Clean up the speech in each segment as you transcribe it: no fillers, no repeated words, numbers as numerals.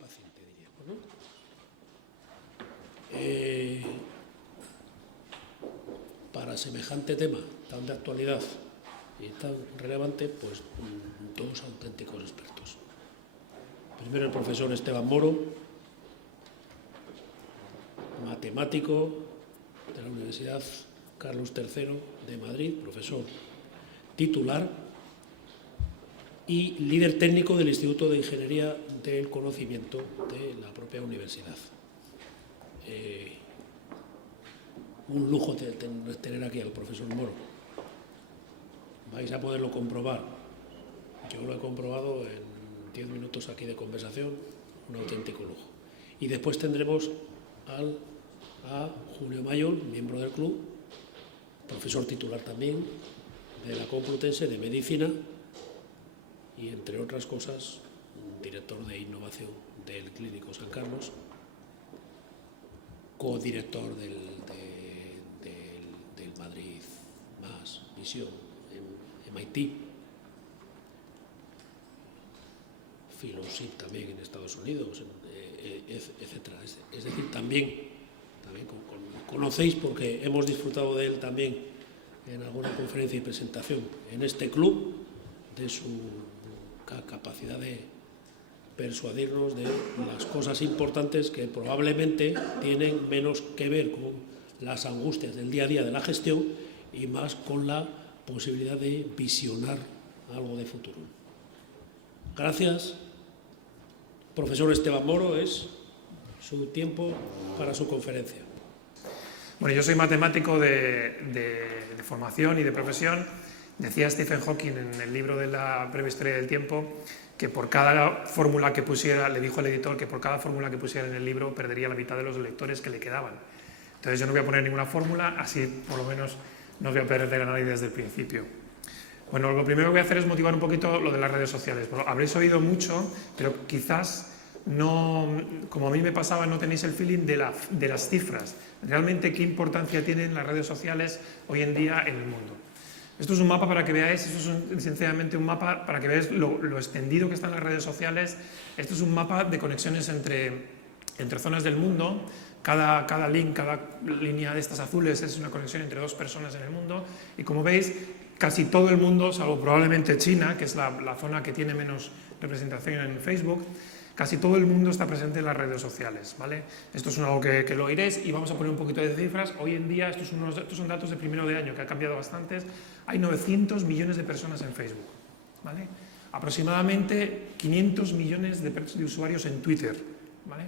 paciente, diríamos, ¿no? Para semejante tema tan de actualidad y tan relevante, pues dos auténticos expertos. Primero el profesor Esteban Moro, matemático de la Universidad Carlos III de Madrid, profesor titular y líder técnico del Instituto de Ingeniería del Conocimiento de la propia universidad. Un lujo tener aquí al profesor Moro. Vais a poderlo comprobar. Yo lo he comprobado en 10 minutos aquí de conversación, un auténtico lujo. Y después tendremos a Julio Mayol, miembro del club, profesor titular también de la Complutense de Medicina y, entre otras cosas, director de innovación del Clínico San Carlos, codirector del Madrid Más Visión en MIT, Fellowship también en Estados Unidos, etc. Es decir, también conocéis, porque hemos disfrutado de él también en alguna conferencia y presentación en este club, de su capacidad de persuadirnos de las cosas importantes que probablemente tienen menos que ver con las angustias del día a día de la gestión y más con la posibilidad de visionar algo de futuro. Gracias. Profesor Esteban Moro, es su tiempo para su conferencia. Bueno, yo soy matemático de formación y de profesión. Decía Stephen Hawking en el libro de la breve historia del tiempo que por cada fórmula que pusiera, le dijo al editor que por cada fórmula que pusiera en el libro perdería la mitad de los lectores que le quedaban. Entonces yo no voy a poner ninguna fórmula, así por lo menos no os voy a perder a nadie desde el principio. Bueno, lo primero que voy a hacer es motivar un poquito lo de las redes sociales. Bueno, habréis oído mucho, pero quizás no, como a mí me pasaba, no tenéis el feeling de las cifras. Realmente, ¿qué importancia tienen las redes sociales hoy en día en el mundo? Esto es un mapa para que veáis, esto es sencillamente un mapa para que veáis lo extendido que están las redes sociales. Esto es un mapa de conexiones entre zonas del mundo. Cada link, cada línea de estas azules es una conexión entre dos personas en el mundo. Y como veis, casi todo el mundo, salvo probablemente China, que es la zona que tiene menos representación en Facebook, casi todo el mundo está presente en las redes sociales, ¿vale? Esto es algo que lo oiréis y vamos a poner un poquito de cifras. Hoy en día, estos son datos de primero de año, que ha cambiado bastantes. Hay 900 millones de personas en Facebook, ¿vale? Aproximadamente 500 millones de usuarios en Twitter, ¿vale?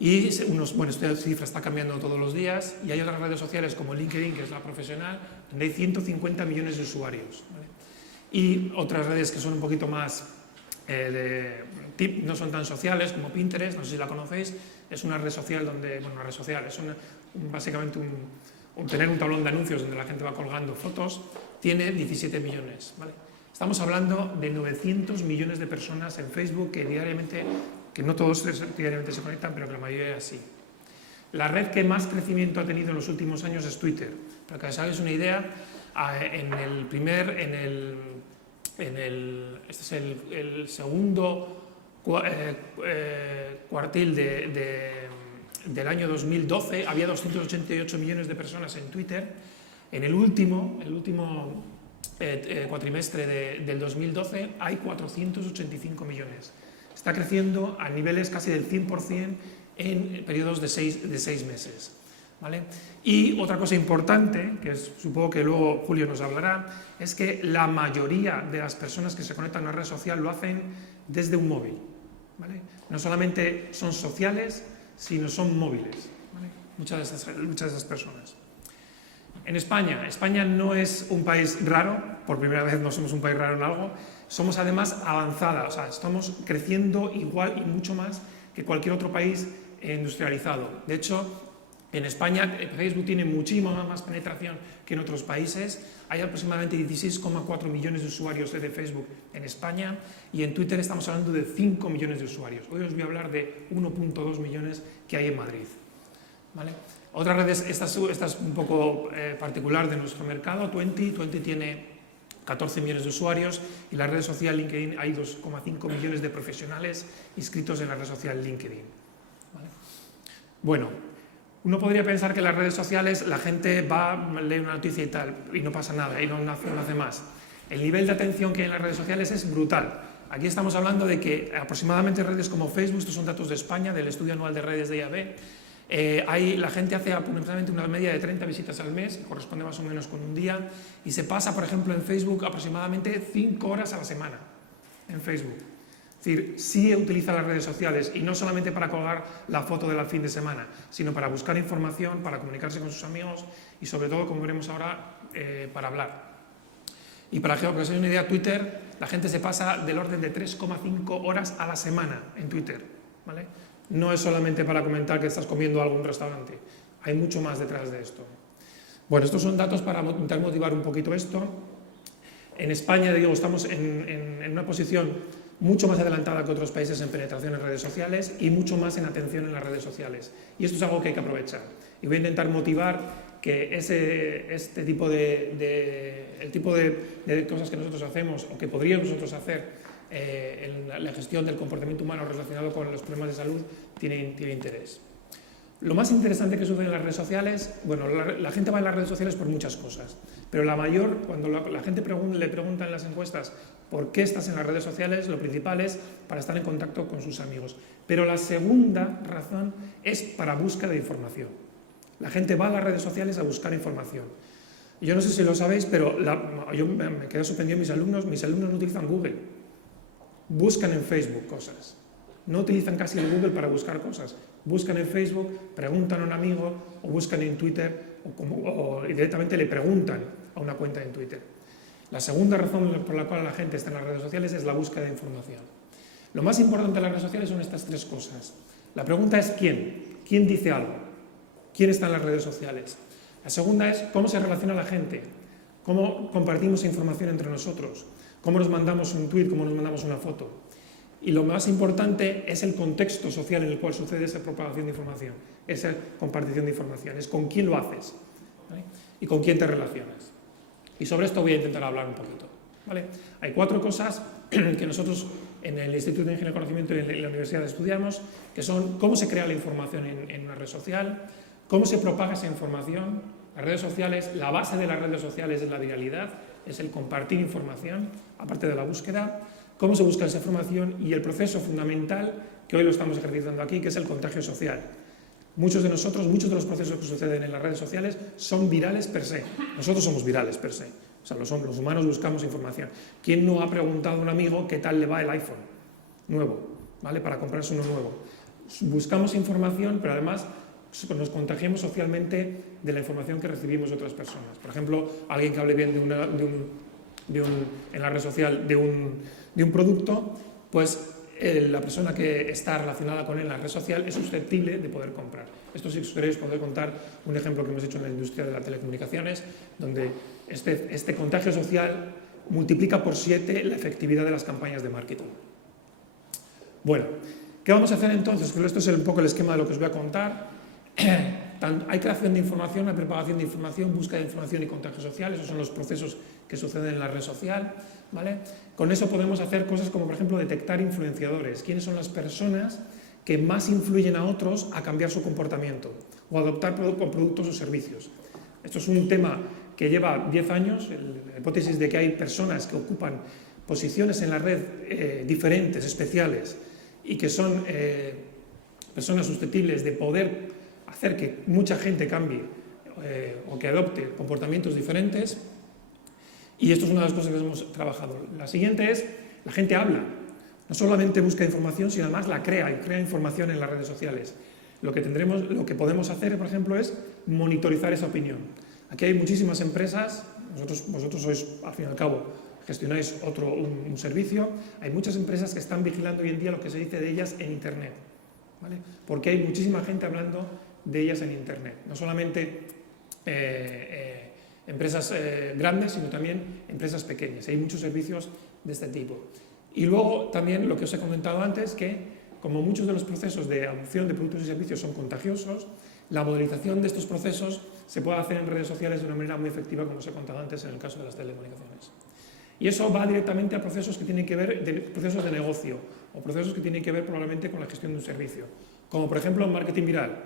Y bueno, esta cifra está cambiando todos los días y hay otras redes sociales como LinkedIn, que es la profesional, donde hay 150 millones de usuarios, ¿vale? Y otras redes que son un poquito más no son tan sociales, como Pinterest, no sé si la conocéis, es una red social donde, bueno, una red social, es básicamente tener un tablón de anuncios donde la gente va colgando fotos, tiene 17 millones, ¿vale? Estamos hablando de 900 millones de personas en Facebook que no todos diariamente se conectan, pero que la mayoría es así. La red que más crecimiento ha tenido en los últimos años es Twitter. Para que os hagáis una idea, este es el segundo cuartil del año 2012, había 288 millones de personas en Twitter. En el último cuatrimestre del 2012 hay 485 millones. Está creciendo a niveles casi del 100% en periodos de 6 meses. ¿Vale? Y otra cosa importante, que supongo que luego Julio nos hablará, es que la mayoría de las personas que se conectan a una red social lo hacen desde un móvil, ¿vale? No solamente son sociales, sino son móviles, ¿vale? Muchas de esas personas. En España no es un país raro, por primera vez no somos un país raro en algo, somos además avanzada, o sea, estamos creciendo igual y mucho más que cualquier otro país industrializado. De hecho, en España Facebook tiene muchísima más penetración que en otros países. Hay aproximadamente 16,4 millones de usuarios de Facebook en España y en Twitter estamos hablando de 5 millones de usuarios. Hoy os voy a hablar de 1,2 millones que hay en Madrid, ¿vale? Otras redes, esta es un poco particular de nuestro mercado. Twenty tiene 14 millones de usuarios, y la red social LinkedIn hay 2,5 millones de profesionales inscritos en la red social LinkedIn. ¿Vale? Bueno, uno podría pensar que en las redes sociales la gente va, lee una noticia y tal, y no pasa nada, y no hace más. El nivel de atención que hay en las redes sociales es brutal. Aquí estamos hablando de que aproximadamente redes como Facebook, estos son datos de España, del estudio anual de redes de IAB, la gente hace aproximadamente una media de 30 visitas al mes, que corresponde más o menos con un día, y se pasa, por ejemplo, en Facebook aproximadamente 5 horas a la semana, en Facebook. Es decir, sí utiliza las redes sociales, y no solamente para colgar la foto del fin de semana, sino para buscar información, para comunicarse con sus amigos, y sobre todo, como veremos ahora, para hablar. Y para que os hagáis una idea, Twitter, la gente se pasa del orden de 3,5 horas a la semana en Twitter, ¿vale? No es solamente para comentar que estás comiendo algo en un restaurante, hay mucho más detrás de esto. Bueno, estos son datos para intentar motivar un poquito esto. En España, digo, estamos en una posición mucho más adelantada que otros países en penetración en redes sociales y mucho más en atención en las redes sociales. Y esto es algo que hay que aprovechar. Y voy a intentar motivar que el tipo de cosas que nosotros hacemos o que podríamos nosotros hacer en la gestión del comportamiento humano relacionado con los problemas de salud tiene interés. Lo más interesante que sucede en las redes sociales, bueno, la gente va en las redes sociales por muchas cosas, pero cuando la gente le pregunta en las encuestas por qué estás en las redes sociales, lo principal es para estar en contacto con sus amigos. Pero la segunda razón es para búsqueda de información. La gente va a las redes sociales a buscar información. Yo no sé si lo sabéis, pero yo me quedé sorprendido, mis alumnos no utilizan Google, buscan en Facebook cosas. No utilizan casi el Google para buscar cosas. Buscan en Facebook, preguntan a un amigo, o buscan en Twitter, o directamente le preguntan a una cuenta en Twitter. La segunda razón por la cual la gente está en las redes sociales es la búsqueda de información. Lo más importante de las redes sociales son estas tres cosas. La pregunta es ¿quién? ¿Quién dice algo? ¿Quién está en las redes sociales? La segunda es cómo se relaciona la gente, cómo compartimos información entre nosotros, cómo nos mandamos un tweet, cómo nos mandamos una foto. Y lo más importante es el contexto social en el cual sucede esa propagación de información, esa compartición de información, es con quién lo haces, ¿vale? Y con quién te relacionas. Y sobre esto voy a intentar hablar un poquito, ¿vale? Hay 4 cosas que nosotros en el Instituto de Ingeniería del Conocimiento y en la Universidad estudiamos, que son cómo se crea la información en una red social, cómo se propaga esa información. Las redes sociales, la base de las redes sociales es la viralidad, es el compartir información, aparte de la búsqueda, cómo se busca esa información y el proceso fundamental que hoy lo estamos ejercitando aquí, que es el contagio social. Muchos de los procesos que suceden en las redes sociales son virales per se. Nosotros somos virales per se. O sea, los humanos buscamos información. ¿Quién no ha preguntado a un amigo qué tal le va el iPhone nuevo, ¿vale? Para comprarse uno nuevo? Buscamos información, pero además nos contagiamos socialmente de la información que recibimos de otras personas. Por ejemplo, alguien que hable bien en la red social de un producto, pues la persona que está relacionada con él en la red social es susceptible de poder comprar. Esto, si queréis, poder contar un ejemplo que hemos hecho en la industria de las telecomunicaciones, donde este contagio social multiplica por 7 la efectividad de las campañas de marketing. Bueno, ¿qué vamos a hacer entonces? Pues esto es un poco el esquema de lo que os voy a contar. Hay creación de información, hay propagación de información, búsqueda de información y contagio social. Esos son los procesos que suceden en la red social, ¿vale? Con eso podemos hacer cosas como, por ejemplo, detectar influenciadores. ¿Quiénes son las personas que más influyen a otros a cambiar su comportamiento o a adoptar productos o servicios? Esto es un tema que lleva 10 años, la hipótesis de que hay personas que ocupan posiciones en la red diferentes, especiales, y que son personas susceptibles de poder hacer que mucha gente cambie o que adopte comportamientos diferentes, y esto es una de las cosas que hemos trabajado. La siguiente es, la gente habla, no solamente busca información, sino además la crea información en las redes sociales. Lo que podemos hacer, por ejemplo, es monitorizar esa opinión. Aquí hay muchísimas empresas, vosotros sois, al fin y al cabo, gestionáis un servicio, hay muchas empresas que están vigilando hoy en día lo que se dice de ellas en Internet, ¿vale? Porque hay muchísima gente hablando de ellas en Internet, no solamente empresas grandes, sino también empresas pequeñas. Hay muchos servicios de este tipo. Y luego también lo que os he comentado antes, que como muchos de los procesos de adopción de productos y servicios son contagiosos, la modelización de estos procesos se puede hacer en redes sociales de una manera muy efectiva, como os he contado antes en el caso de las telecomunicaciones. Y eso va directamente a procesos que tienen que ver, procesos de negocio, o procesos que tienen que ver probablemente con la gestión de un servicio. Como por ejemplo el marketing viral.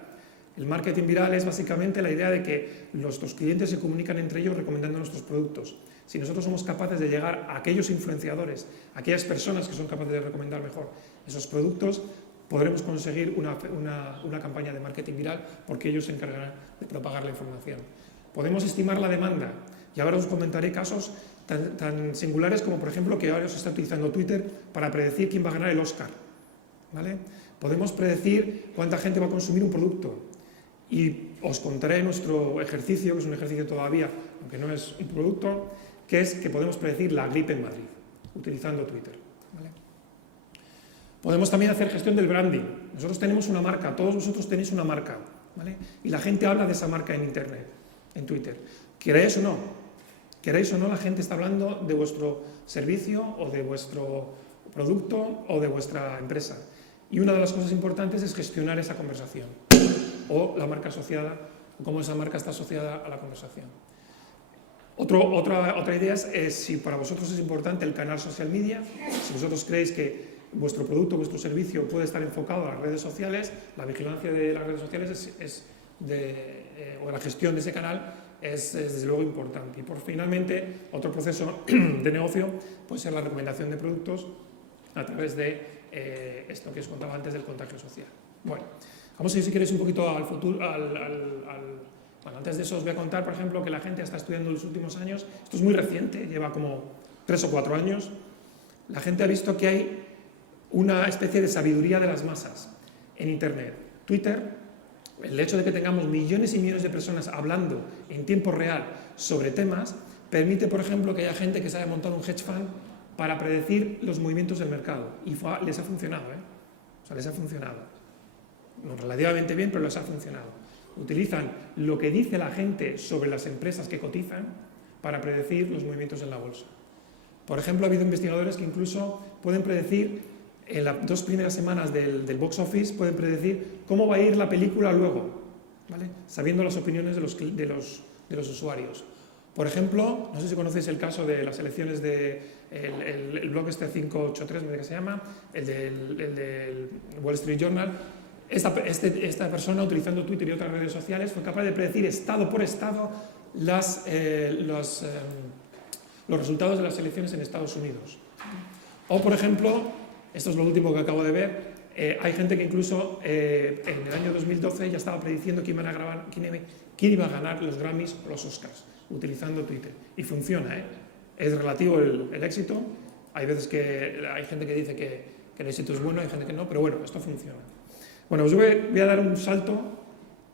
El marketing viral es básicamente la idea de que nuestros clientes se comunican entre ellos recomendando nuestros productos. Si nosotros somos capaces de llegar a aquellos influenciadores, a aquellas personas que son capaces de recomendar mejor esos productos, podremos conseguir una campaña de marketing viral porque ellos se encargarán de propagar la información. Podemos estimar la demanda y ahora os comentaré casos tan singulares como por ejemplo que ahora se está utilizando Twitter para predecir quién va a ganar el Oscar, ¿vale? Podemos predecir cuánta gente va a consumir un producto y os contaré nuestro ejercicio, que es un ejercicio todavía, aunque no es un producto, que es que podemos predecir la gripe en Madrid utilizando Twitter, ¿vale? Podemos también hacer gestión del branding. Nosotros tenemos una marca, todos vosotros tenéis una marca, ¿vale? Y la gente habla de esa marca en Internet, en Twitter. Queréis o no, la gente está hablando de vuestro servicio o de vuestro producto o de vuestra empresa. Y una de las cosas importantes es gestionar esa conversación o la marca asociada, o cómo esa marca está asociada a la conversación. Otra idea es si para vosotros es importante el canal social media, si vosotros creéis que vuestro producto, vuestro servicio puede estar enfocado a las redes sociales, la vigilancia de las redes sociales o la gestión de ese canal es desde luego importante. Y finalmente, otro proceso de negocio puede ser la recomendación de productos a través de esto que os contaba antes del contagio social. Bueno, vamos a ir si queréis un poquito al futuro, bueno, antes de eso os voy a contar, por ejemplo, que la gente está estudiando en los últimos años, esto es muy reciente, lleva como 3 o 4 años, la gente ha visto que hay una especie de sabiduría de las masas en Internet. Twitter, el hecho de que tengamos millones y millones de personas hablando en tiempo real sobre temas, permite, por ejemplo, que haya gente que se haya montado un hedge fund para predecir los movimientos del mercado. Y les ha funcionado, ¿eh? O sea, les ha funcionado. No relativamente bien, pero les ha funcionado. Utilizan lo que dice la gente sobre las empresas que cotizan para predecir los movimientos en la bolsa. Por ejemplo, ha habido investigadores que incluso pueden predecir, en las 2 primeras semanas del box office, pueden predecir cómo va a ir la película luego, ¿vale? Sabiendo las opiniones de los usuarios. Por ejemplo, no sé si conocéis el caso de las elecciones el blog este 583, me parece que se llama, el del Wall Street Journal. Esta persona, utilizando Twitter y otras redes sociales, fue capaz de predecir estado por estado los resultados de las elecciones en Estados Unidos. O, por ejemplo, esto es lo último que acabo de ver, hay gente que incluso en el año 2012 ya estaba prediciendo quién iba a ganar los Grammys o los Oscars, utilizando Twitter. Y funciona, ¿eh? Es relativo el éxito. Hay veces que hay gente que dice que el éxito es bueno, hay gente que no, pero bueno, esto funciona. Bueno, os voy a dar un salto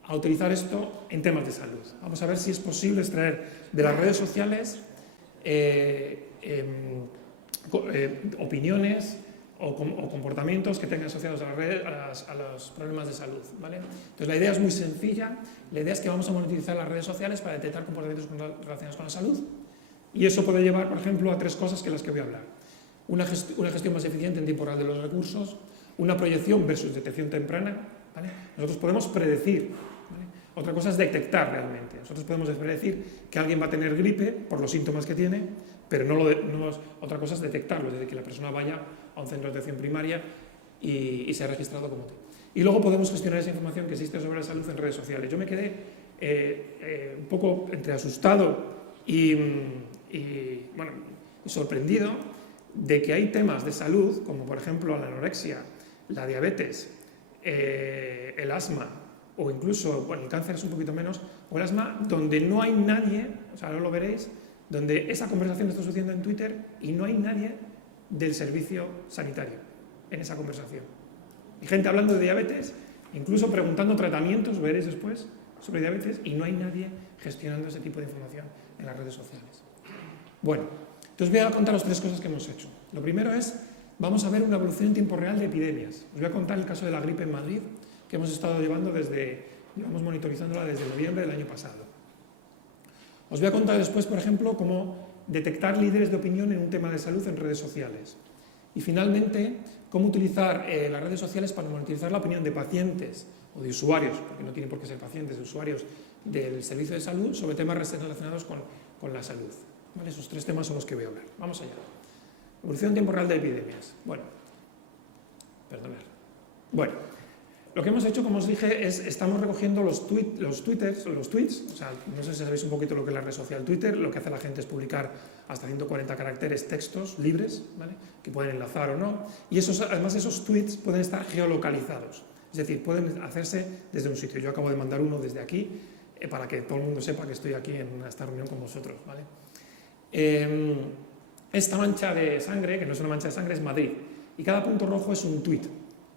a utilizar esto en temas de salud. Vamos a ver si es posible extraer de las redes sociales opiniones o comportamientos que tengan asociados a las redes, a los problemas de salud, ¿vale? Entonces la idea es muy sencilla. La idea es que vamos a monitorizar las redes sociales para detectar comportamientos relacionados con la salud. Y eso puede llevar, por ejemplo, a 3 cosas que las que voy a hablar. Una gestión más eficiente en tiempo real de los recursos, una proyección versus detección temprana, ¿vale? Nosotros podemos predecir, ¿vale? Otra cosa es detectar realmente. Nosotros podemos predecir que alguien va a tener gripe por los síntomas que tiene, pero otra cosa es detectarlo, desde que la persona vaya a un centro de atención primaria y se ha registrado como tal. Y luego podemos gestionar esa información que existe sobre la salud en redes sociales. Yo me quedé un poco entre asustado y sorprendido de que hay temas de salud, como por ejemplo la anorexia, la diabetes, el asma, o incluso, bueno, el cáncer es un poquito menos, o el asma, donde no hay nadie, o sea, ahora lo veréis, donde esa conversación está sucediendo en Twitter y no hay nadie del servicio sanitario en esa conversación. Hay gente hablando de diabetes, incluso preguntando tratamientos, veréis después, sobre diabetes, y no hay nadie gestionando ese tipo de información en las redes sociales. Bueno, entonces voy a contaros 3 cosas que hemos hecho. Lo primero es, vamos a ver una evolución en tiempo real de epidemias. Os voy a contar el caso de la gripe en Madrid, que hemos estado llevamos monitorizándola desde noviembre del año pasado. Os voy a contar después, por ejemplo, cómo detectar líderes de opinión en un tema de salud en redes sociales. Y finalmente, cómo utilizar las redes sociales para monitorizar la opinión de pacientes o de usuarios, porque no tienen por qué ser pacientes, de usuarios del servicio de salud, sobre temas relacionados con la salud. ¿Vale? Esos 3 temas son los que voy a hablar. Vamos allá. Evolución en tiempo real de epidemias. Bueno, lo que hemos hecho, como os dije, es estamos recogiendo los tweets, o sea, no sé si sabéis un poquito lo que es la red social Twitter, lo que hace la gente es publicar hasta 140 caracteres, textos libres, ¿vale? Que pueden enlazar o no, y además esos tweets pueden estar geolocalizados, es decir, pueden hacerse desde un sitio. Yo acabo de mandar uno desde aquí, para que todo el mundo sepa que estoy aquí en esta reunión con vosotros, ¿vale? Esta mancha de sangre, que no es una mancha de sangre, es Madrid, y cada punto rojo es un tweet.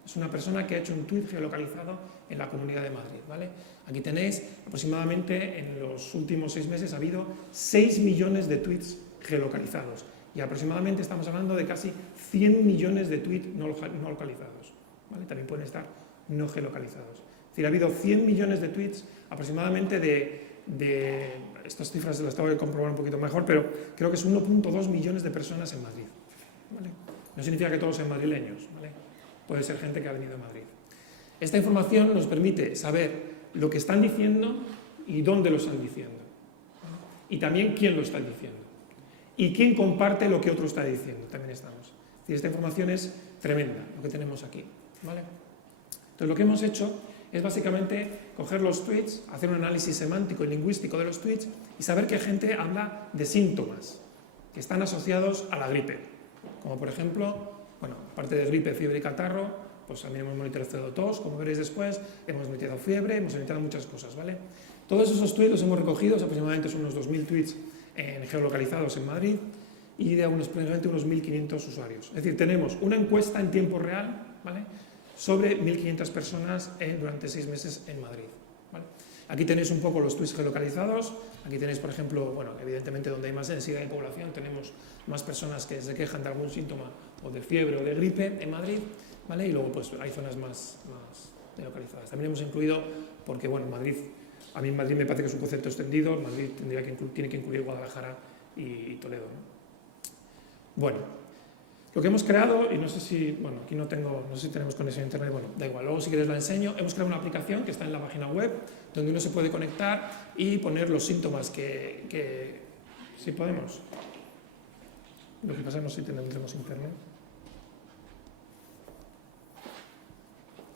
Es una persona que ha hecho un tuit geolocalizado en la Comunidad de Madrid, ¿vale? Aquí tenéis, aproximadamente en los últimos 6 meses ha habido 6 millones de tweets geolocalizados y aproximadamente estamos hablando de casi 100 millones de tweets no localizados, ¿vale? También pueden estar no geolocalizados. Es decir, ha habido 100 millones de tweets aproximadamente de estas cifras las tengo que comprobar un poquito mejor, pero creo que es 1.2 millones de personas en Madrid, ¿vale? No significa que todos sean madrileños, ¿vale? Puede ser gente que ha venido a Madrid. Esta información nos permite saber lo que están diciendo y dónde lo están diciendo. Y también quién lo está diciendo. Y quién comparte lo que otro está diciendo. También estamos. Es decir, esta información es tremenda, lo que tenemos aquí, ¿vale? Entonces, lo que hemos hecho es básicamente coger los tweets, hacer un análisis semántico y lingüístico de los tweets y saber qué gente habla de síntomas que están asociados a la gripe. Como por ejemplo, bueno, aparte de gripe, fiebre y catarro, pues también hemos monitorizado tos, como veréis después, hemos monitorizado fiebre, hemos monitorizado muchas cosas, ¿vale? Todos esos tweets los hemos recogido, aproximadamente son unos 2.000 tweets geolocalizados en Madrid y de aproximadamente unos 1.500 usuarios. Es decir, tenemos una encuesta en tiempo real, ¿vale?, sobre 1.500 personas durante 6 meses en Madrid, ¿vale? Aquí tenéis un poco los tweets geolocalizados, aquí tenéis, por ejemplo, bueno, evidentemente donde hay más densidad de población tenemos más personas que se quejan de algún síntoma o de fiebre o de gripe en Madrid, ¿vale? Y luego pues hay zonas más localizadas. También hemos incluido, porque bueno, a mí Madrid me parece que es un concepto extendido, Madrid tiene que incluir Guadalajara y Toledo, ¿no? Bueno, lo que hemos creado, y no sé si, bueno, aquí no sé si tenemos conexión a internet, bueno, da igual, luego si queréis la enseño, hemos creado una aplicación que está en la página web, donde uno se puede conectar y poner los síntomas que si podemos. Lo que pasa es que no sé si tendremos internet.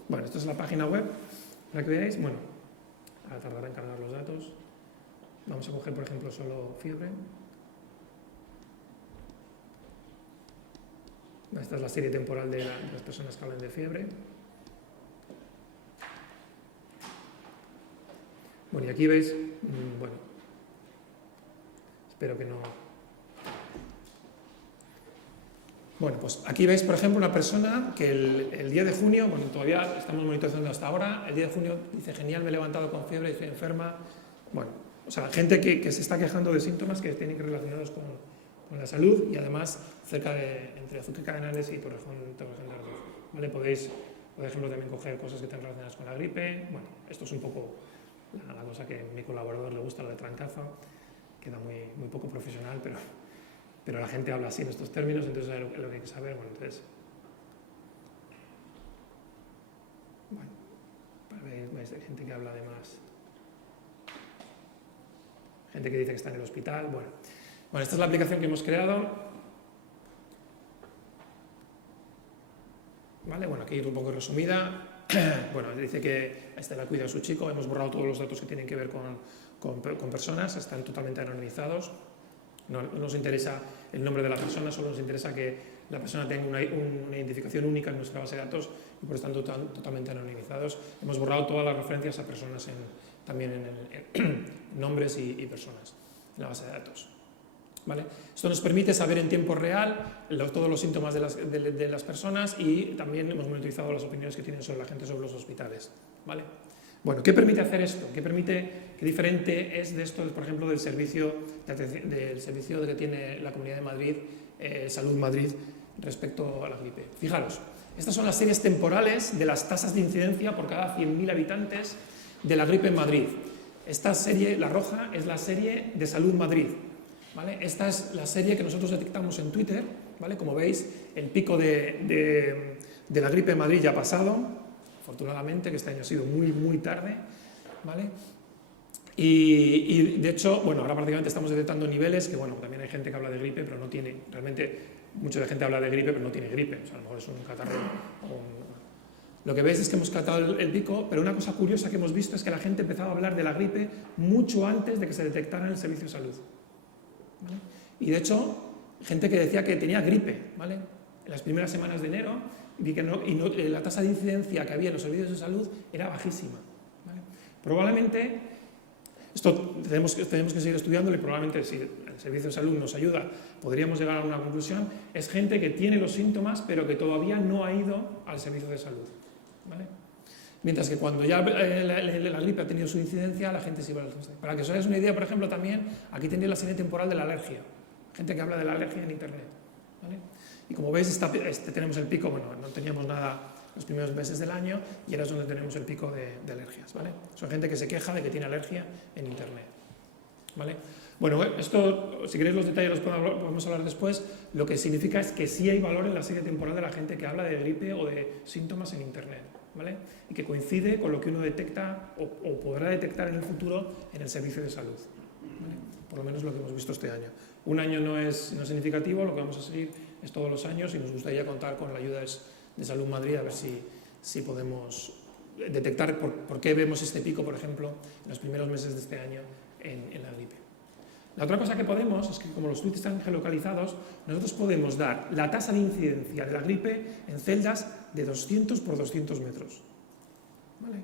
Bueno, esta es la página web, para que veáis. Bueno, ahora tardará en cargar los datos. Vamos a coger, por ejemplo, solo fiebre. Esta es la serie temporal de las personas que hablan de fiebre. Bueno, y aquí veis, bueno, espero que no... Bueno, pues aquí veis, por ejemplo, una persona que el día de junio, bueno, todavía estamos monitorizando hasta ahora, el día de junio dice, genial, me he levantado con fiebre, estoy enferma. Bueno, o sea, gente que se está quejando de síntomas que tienen que relacionados con la salud y además entre azúcar cadenales y torrejón de arroz, ¿vale? Podéis, por ejemplo, también coger cosas que están relacionadas con la gripe. Bueno, esto es un poco la cosa que a mi colaborador le gusta, lo de trancazo, queda muy poco profesional, pero la gente habla así en estos términos, entonces es lo que hay que saber. Bueno, entonces, bueno, para ver, hay gente que habla además, gente que dice que está en el hospital. Bueno, esta es la aplicación que hemos creado. Vale, bueno, aquí un poco resumida. Bueno, dice que esta la cuida su chico, hemos borrado todos los datos que tienen que ver con personas, están totalmente anonimizados. No nos interesa el nombre de la persona, solo nos interesa que la persona tenga una identificación única en nuestra base de datos y por lo tanto totalmente anonimizados. Hemos borrado todas las referencias a personas también en nombres y personas en la base de datos. ¿Vale? Esto nos permite saber en tiempo real todos los síntomas de las personas y también hemos monitorizado las opiniones que tienen sobre la gente sobre los hospitales. ¿Vale? Bueno, ¿qué permite hacer esto? ¿Qué diferente es de esto, por ejemplo, del servicio que tiene la Comunidad de Madrid, Salud Madrid, respecto a la gripe? Fijaros, estas son las series temporales de las tasas de incidencia por cada 100.000 habitantes de la gripe en Madrid. Esta serie, la roja, es la serie de Salud Madrid. ¿Vale? Esta es la serie que nosotros detectamos en Twitter, ¿vale? Como veis, el pico de la gripe en Madrid ya ha pasado, afortunadamente, que este año ha sido muy tarde, ¿vale? Y de hecho, bueno, ahora prácticamente estamos detectando niveles que, bueno, también hay gente que habla de gripe, pero no tiene, realmente, mucha gente habla de gripe, pero no tiene gripe, o sea, a lo mejor es un catarro. Lo que veis es que hemos tratado el pico, pero una cosa curiosa que hemos visto es que la gente empezaba a hablar de la gripe mucho antes de que se detectara en el servicio de salud. ¿Vale? Y de hecho, gente que decía que tenía gripe, ¿vale? En las primeras semanas de enero, vi que la tasa de incidencia que había en los servicios de salud era bajísima. ¿Vale? Probablemente, esto tenemos que seguir estudiándolo y probablemente si el servicio de salud nos ayuda, podríamos llegar a una conclusión, es gente que tiene los síntomas pero que todavía no ha ido al servicio de salud. ¿Vale? Mientras que cuando ya la gripe ha tenido su incidencia, la gente se va al test. Para que os hagáis una idea, por ejemplo, también, aquí tenéis la serie temporal de la alergia. Gente que habla de la alergia en internet. ¿Vale? Y como veis, tenemos el pico, bueno, no teníamos nada los primeros meses del año y ahora es donde tenemos el pico de alergias. ¿Vale? Son gente que se queja de que tiene alergia en internet. ¿Vale? Bueno, esto, si queréis los detalles los podemos hablar después. Lo que significa es que sí hay valor en la serie temporal de la gente que habla de gripe o de síntomas en internet, ¿vale? Y que coincide con lo que uno detecta o podrá detectar en el futuro en el servicio de salud, ¿vale? Por lo menos lo que hemos visto este año. Un año no es significativo, lo que vamos a seguir es todos los años y nos gustaría contar con la ayuda de Salud Madrid a ver si podemos detectar por qué vemos este pico, por ejemplo, en los primeros meses de este año en la gripe. La otra cosa que podemos es que como los tweets están geolocalizados, nosotros podemos dar la tasa de incidencia de la gripe en celdas de 200 por 200 metros. ¿Vale?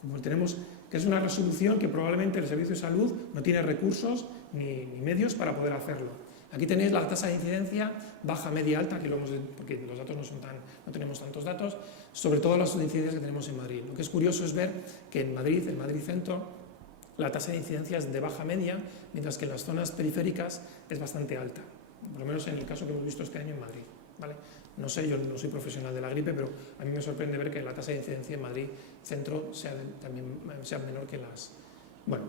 Como tenemos, que es una resolución que probablemente el Servicio de Salud no tiene recursos ni medios para poder hacerlo. Aquí tenéis la tasa de incidencia baja, media, alta, que porque los datos no tenemos tantos datos, sobre todo las incidencias que tenemos en Madrid. Lo que es curioso es ver que en Madrid Centro, la tasa de incidencia es de baja media, mientras que en las zonas periféricas es bastante alta, por lo menos en el caso que hemos visto este año en Madrid. ¿Vale? No sé, yo no soy profesional de la gripe, pero a mí me sorprende ver que la tasa de incidencia en Madrid Centro sea menor que las... Bueno,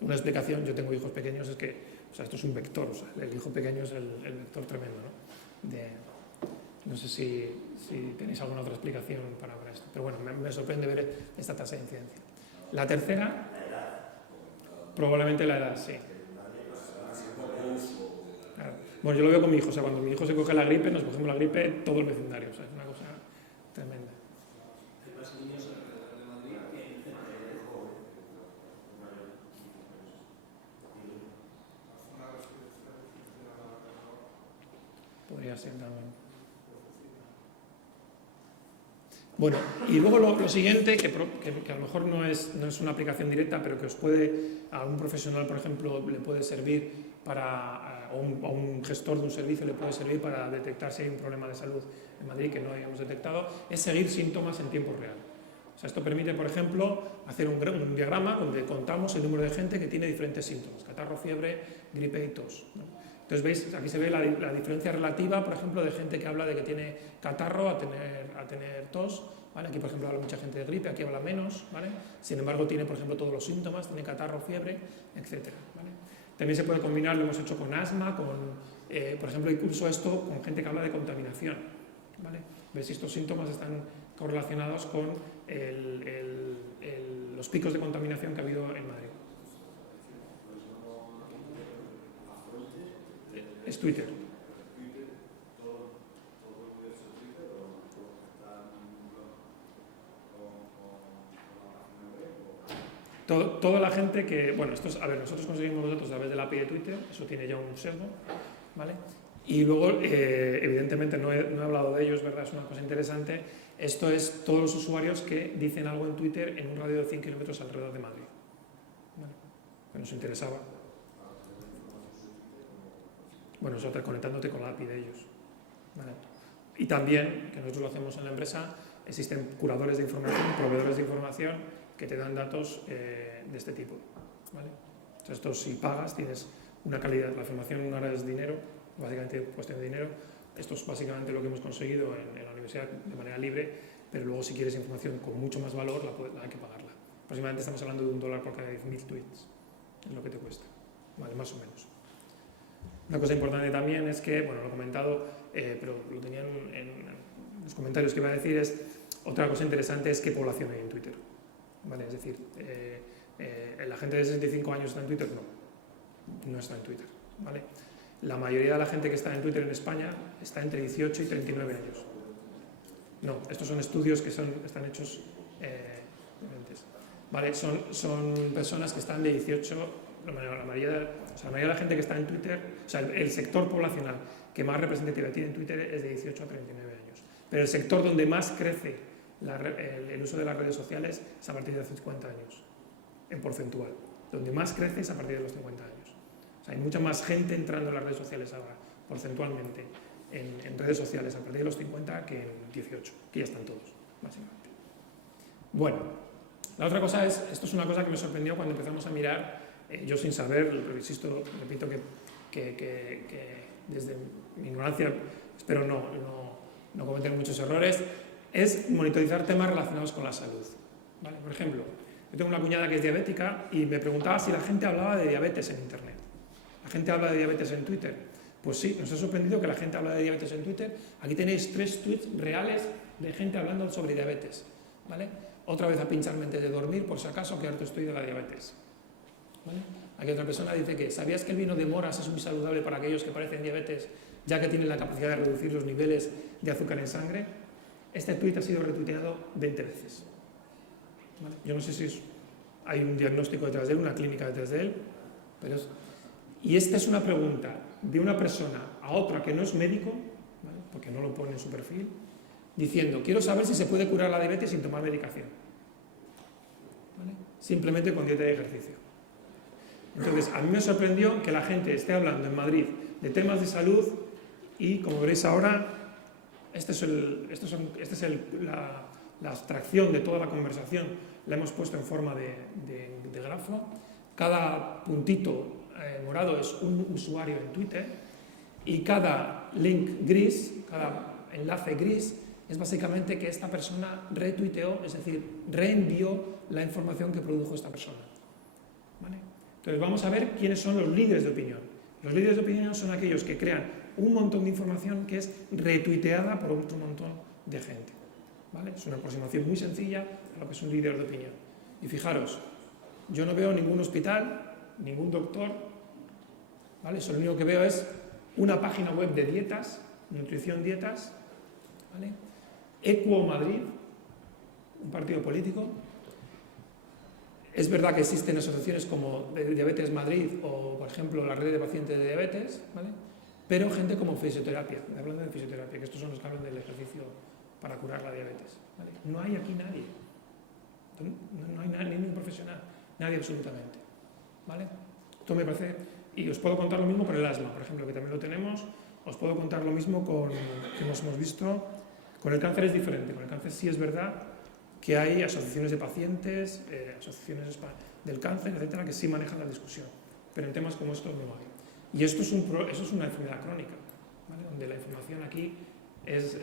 una explicación, yo tengo hijos pequeños, es que esto es un vector, el hijo pequeño es el vector tremendo, ¿no? No sé si tenéis alguna otra explicación para esto, pero bueno, me sorprende ver esta tasa de incidencia. La tercera... Probablemente la edad, sí. Claro. Bueno, yo lo veo con mi hijo, cuando mi hijo se coge la gripe, nos cogemos la gripe todo el vecindario, es una cosa tremenda. ¿Hay más niños alrededor de Madrid que en Podría ser también. Bueno, y luego lo siguiente, que a lo mejor no es una aplicación directa, pero que os puede, a un profesional, por ejemplo, le puede servir o un gestor de un servicio le puede servir para detectar si hay un problema de salud en Madrid que no hayamos detectado, es seguir síntomas en tiempo real. O sea, esto permite, por ejemplo, hacer un diagrama donde contamos el número de gente que tiene diferentes síntomas, catarro, fiebre, gripe y tos, ¿no? Entonces, veis, aquí se ve la diferencia relativa, por ejemplo, de gente que habla de que tiene catarro a tener tos, ¿vale? Aquí, por ejemplo, habla mucha gente de gripe, aquí habla menos, ¿vale? Sin embargo, tiene, por ejemplo, todos los síntomas, tiene catarro, fiebre, etc. ¿Vale? También se puede combinar, lo hemos hecho con asma, por ejemplo, incluso esto con gente que habla de contaminación, ¿vale? ¿Veis? Si estos síntomas están correlacionados con los picos de contaminación que ha habido en Madrid. Es Twitter. Toda la gente que... Bueno, nosotros conseguimos los datos a través de la API de Twitter, eso tiene ya un sesgo, ¿vale? Y luego, evidentemente, no he hablado de ellos, ¿verdad? Es una cosa interesante. Esto es todos los usuarios que dicen algo en Twitter en un radio de 100 kilómetros alrededor de Madrid, ¿vale? Que nos interesaba. Bueno, eso conectándote con la API de ellos, ¿vale? Y también, que nosotros lo hacemos en la empresa, existen curadores de información, proveedores de información que te dan datos de este tipo, ¿vale? Entonces, esto, si pagas, tienes una calidad. La información ahora es dinero, básicamente cuestión de dinero. Esto es básicamente lo que hemos conseguido en la universidad de manera libre, pero luego si quieres información con mucho más valor, hay que pagarla. Aproximadamente estamos hablando de $1 por cada 10.000 tweets, es lo que te cuesta, ¿vale? Más o menos. Una cosa importante también es que, bueno, lo he comentado, pero lo tenían en los comentarios que iba a decir, otra cosa interesante es qué población hay en Twitter, ¿vale? Es decir, La gente de 65 años está en Twitter, no está en Twitter, ¿vale? La mayoría de la gente que está en Twitter en España está entre 18 y 39 años. No, estos son estudios que están hechos diferentes. ¿Vale? Son personas que están de 18, la mayoría de la gente que está en Twitter, o sea, el sector poblacional que más representatividad tiene en Twitter es de 18 a 39 años. Pero el sector donde más crece el uso de las redes sociales es a partir de 50 años, en porcentual. Donde más crece es a partir de los 50 años. O sea, hay mucha más gente entrando en las redes sociales ahora, porcentualmente, en redes sociales a partir de los 50 que en 18, que ya están todos, básicamente. Bueno, la otra cosa es, esto es una cosa que me sorprendió cuando empezamos a mirar, yo sin saber, insisto, repito que desde mi ignorancia, espero no cometer muchos errores, es monitorizar temas relacionados con la salud. ¿Vale? Por ejemplo, yo tengo una cuñada que es diabética y me preguntaba si la gente hablaba de diabetes en Internet. ¿La gente habla de diabetes en Twitter? Pues sí, nos ha sorprendido que la gente habla de diabetes en Twitter. Aquí tenéis 3 tweets reales de gente hablando sobre diabetes. ¿Vale? Otra vez a pincharme antes de dormir, por si acaso, que harto estoy de la diabetes. ¿Vale? Aquí otra persona dice que ¿sabías que el vino de moras es muy saludable para aquellos que padecen diabetes, ya que tienen la capacidad de reducir los niveles de azúcar en sangre? Este tweet ha sido retuiteado 20 veces. ¿Vale? Yo no sé si hay un diagnóstico detrás de él, una clínica detrás de él, pero y esta es una pregunta de una persona a otra que no es médico, ¿vale? Porque no lo pone en su perfil, diciendo, quiero saber si se puede curar la diabetes sin tomar medicación. ¿Vale? Simplemente con dieta y ejercicio. Entonces, a mí me sorprendió que la gente esté hablando en Madrid de temas de salud y, como veréis ahora, la abstracción de toda la conversación la hemos puesto en forma de grafo. Cada puntito morado es un usuario en Twitter y cada link gris, cada enlace gris, es básicamente que esta persona retuiteó, es decir, reenvió la información que produjo esta persona. ¿Vale? Entonces vamos a ver quiénes son los líderes de opinión. Los líderes de opinión son aquellos que crean un montón de información que es retuiteada por otro montón de gente. ¿Vale? Es una aproximación muy sencilla a lo que es un líder de opinión. Y fijaros, yo no veo ningún hospital, ningún doctor, ¿vale? Eso lo único que veo es una página web de dietas, nutrición dietas, ¿vale? Equo Madrid, un partido político. Es verdad que existen asociaciones como Diabetes Madrid o, por ejemplo, la red de pacientes de diabetes, ¿vale? Pero gente como fisioterapia, hablando de fisioterapia, que estos son los que hablan del ejercicio para curar la diabetes, ¿vale? No hay aquí nadie, no hay nadie, ningún profesional, nadie absolutamente, ¿vale? Esto me parece, y os puedo contar lo mismo con el asma, por ejemplo, que también lo tenemos, os puedo contar lo mismo que nos hemos visto, con el cáncer es diferente, con el cáncer sí es verdad que hay asociaciones de pacientes, asociaciones del cáncer, etcétera, que sí manejan la discusión, pero en temas como estos no hay. Y esto es una enfermedad crónica, ¿vale? Donde la información aquí es,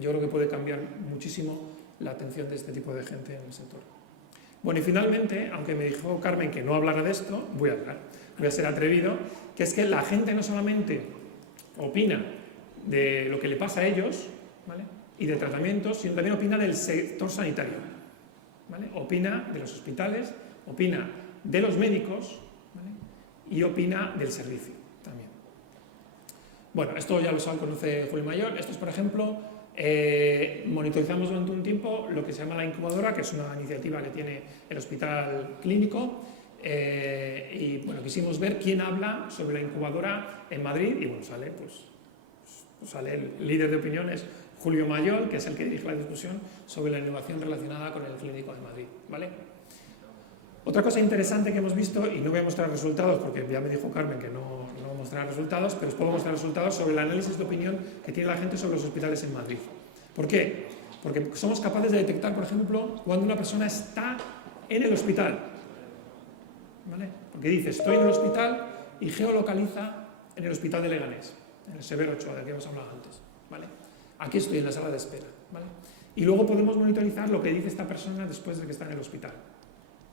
yo creo que puede cambiar muchísimo la atención de este tipo de gente en el sector. Bueno, y finalmente, aunque me dijo Carmen que no hablara de esto, voy a hablar, voy a ser atrevido, que es que la gente no solamente opina de lo que le pasa a ellos, ¿vale? Y de tratamientos, sino también opina del sector sanitario, ¿vale? Opina de los hospitales, opina de los médicos, ¿vale? Y opina del servicio también. Bueno, esto ya lo conoce Julio Mayor. Esto es, por ejemplo, monitorizamos durante un tiempo lo que se llama la incubadora, que es una iniciativa que tiene el Hospital Clínico, y bueno, quisimos ver quién habla sobre la incubadora en Madrid, y bueno, sale el líder de opiniones, Julio Mayor, que es el que dirige la discusión sobre la innovación relacionada con el Clínico de Madrid, ¿vale? Otra cosa interesante que hemos visto, y no voy a mostrar resultados porque ya me dijo Carmen que no mostrará resultados, pero os puedo mostrar resultados sobre el análisis de opinión que tiene la gente sobre los hospitales en Madrid. ¿Por qué? Porque somos capaces de detectar, por ejemplo, cuando una persona está en el hospital, ¿vale? Porque dice, estoy en el hospital y geolocaliza en el hospital de Leganés, en el Severo Ochoa, del que hemos hablado antes, ¿vale? Aquí estoy en la sala de espera, ¿vale? Y luego podemos monitorizar lo que dice esta persona después de que está en el hospital,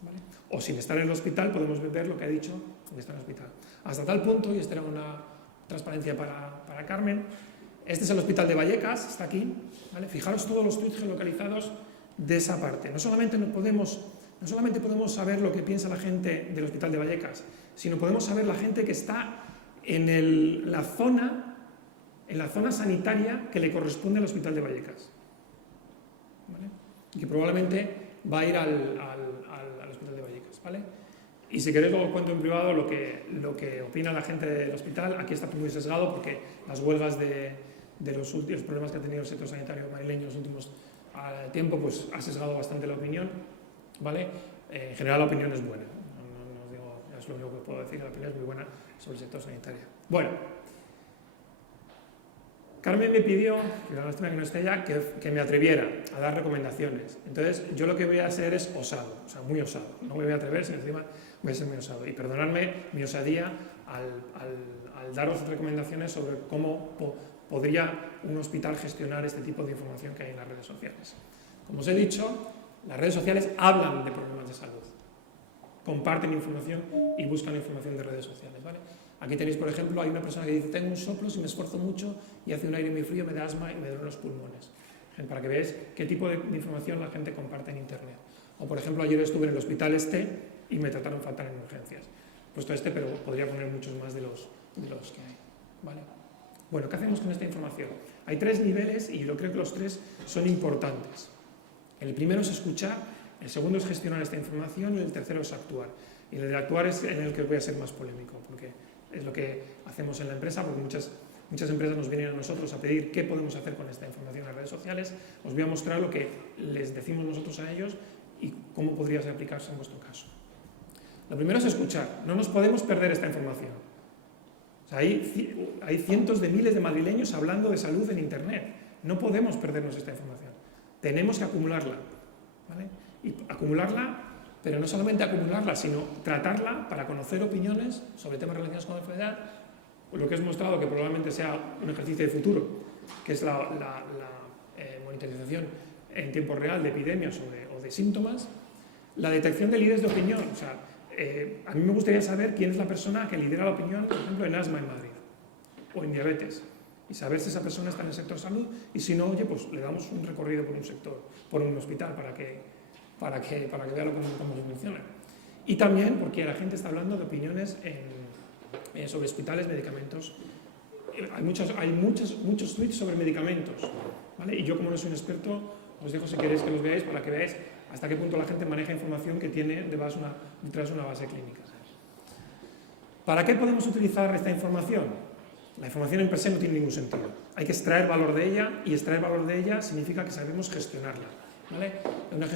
¿vale? O sin estar en el hospital podemos ver lo que ha dicho que está en el hospital. Hasta tal punto, y esta era una transparencia para Carmen, este es el hospital de Vallecas, está aquí, ¿vale? Fijaros todos los tweets geolocalizados de esa parte. No solamente no podemos No solamente podemos saber lo que piensa la gente del Hospital de Vallecas, sino podemos saber la gente que está en la zona sanitaria que le corresponde al Hospital de Vallecas. ¿Vale? Y que probablemente va a ir al Hospital de Vallecas. ¿Vale? Y si queréis luego cuento en privado lo que opina la gente del hospital. Aquí está muy sesgado porque las huelgas de los últimos problemas que ha tenido el sector sanitario madrileño en los últimos tiempos pues ha sesgado bastante la opinión. ¿Vale? En general la opinión es buena. No os digo, es lo único que puedo decir, la opinión es muy buena sobre el sector sanitario. Bueno, Carmen me pidió, que la lástima que no esté ya, que me atreviera a dar recomendaciones. Entonces, yo lo que voy a hacer es osado, o sea, muy osado. No me voy a atrever, sino encima voy a ser muy osado. Y perdonadme mi osadía al daros recomendaciones sobre cómo podría un hospital gestionar este tipo de información que hay en las redes sociales. Como os he dicho, las redes sociales hablan de problemas de salud, comparten información y buscan información de redes sociales. ¿Vale? Aquí tenéis, por ejemplo, hay una persona que dice: tengo un soplo, si me esfuerzo mucho y hace un aire muy frío, me da asma y me duelen los pulmones. Para que veáis qué tipo de información la gente comparte en Internet. O, por ejemplo, ayer estuve en el hospital y me trataron fatal en urgencias. He puesto pero podría poner muchos más de los que hay. ¿Vale? Bueno, ¿qué hacemos con esta información? Hay 3 niveles y yo creo que los 3 son importantes. El primero es escuchar, el segundo es gestionar esta información y el tercero es actuar. Y el de actuar es en el que voy a ser más polémico, porque es lo que hacemos en la empresa, porque muchas empresas nos vienen a nosotros a pedir qué podemos hacer con esta información en las redes sociales. Os voy a mostrar lo que les decimos nosotros a ellos y cómo podría aplicarse en vuestro caso. Lo primero es escuchar. No nos podemos perder esta información. O sea, hay cientos de miles de madrileños hablando de salud en Internet. No podemos perdernos esta información. Tenemos que acumularla. ¿Vale? Y acumularla, pero no solamente acumularla, sino tratarla para conocer opiniones sobre temas relacionados con la enfermedad, lo que es mostrado que probablemente sea un ejercicio de futuro, que es la monitorización en tiempo real de epidemias o de síntomas, la detección de líderes de opinión. O sea, a mí me gustaría saber quién es la persona que lidera la opinión, por ejemplo, en asma en Madrid o en diabetes, y saber si esa persona está en el sector salud, y si no, oye, pues le damos un recorrido por un sector, por un hospital, para que vea cómo funciona. Y también porque la gente está hablando de opiniones sobre hospitales, medicamentos. Hay muchos tweets sobre medicamentos, ¿vale? Y yo, como no soy un experto, os dejo si queréis que los veáis para que veáis hasta qué punto la gente maneja información que tiene detrás una base clínica. ¿Para qué podemos utilizar esta información? La información en per se no tiene ningún sentido. Hay que extraer valor de ella, y extraer valor de ella significa que sabemos gestionarla. ¿Vale?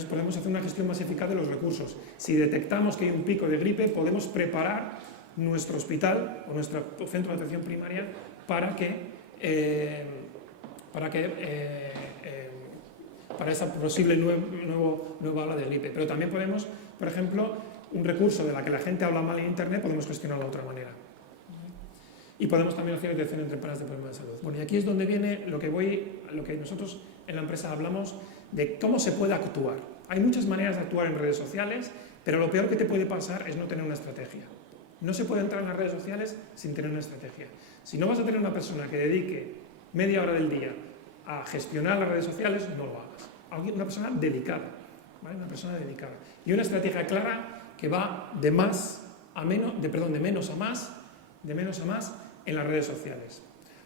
Podemos hacer una gestión más eficaz de los recursos. Si detectamos que hay un pico de gripe, podemos preparar nuestro hospital o nuestro centro de atención primaria para esa posible nueva ola de gripe. Pero también podemos, por ejemplo, un recurso de la que la gente habla mal en Internet, podemos gestionarlo de otra manera. Y podemos también hacer detección tempranas de problemas de salud. Bueno, y aquí es donde viene lo que nosotros en la empresa hablamos de cómo se puede actuar. Hay muchas maneras de actuar en redes sociales, pero lo peor que te puede pasar es no tener una estrategia. No se puede entrar en las redes sociales sin tener una estrategia. Si no vas a tener una persona que dedique media hora del día a gestionar las redes sociales, no lo hagas. Una persona dedicada, ¿vale? Una persona dedicada. Y una estrategia clara que va de menos a más en las redes sociales.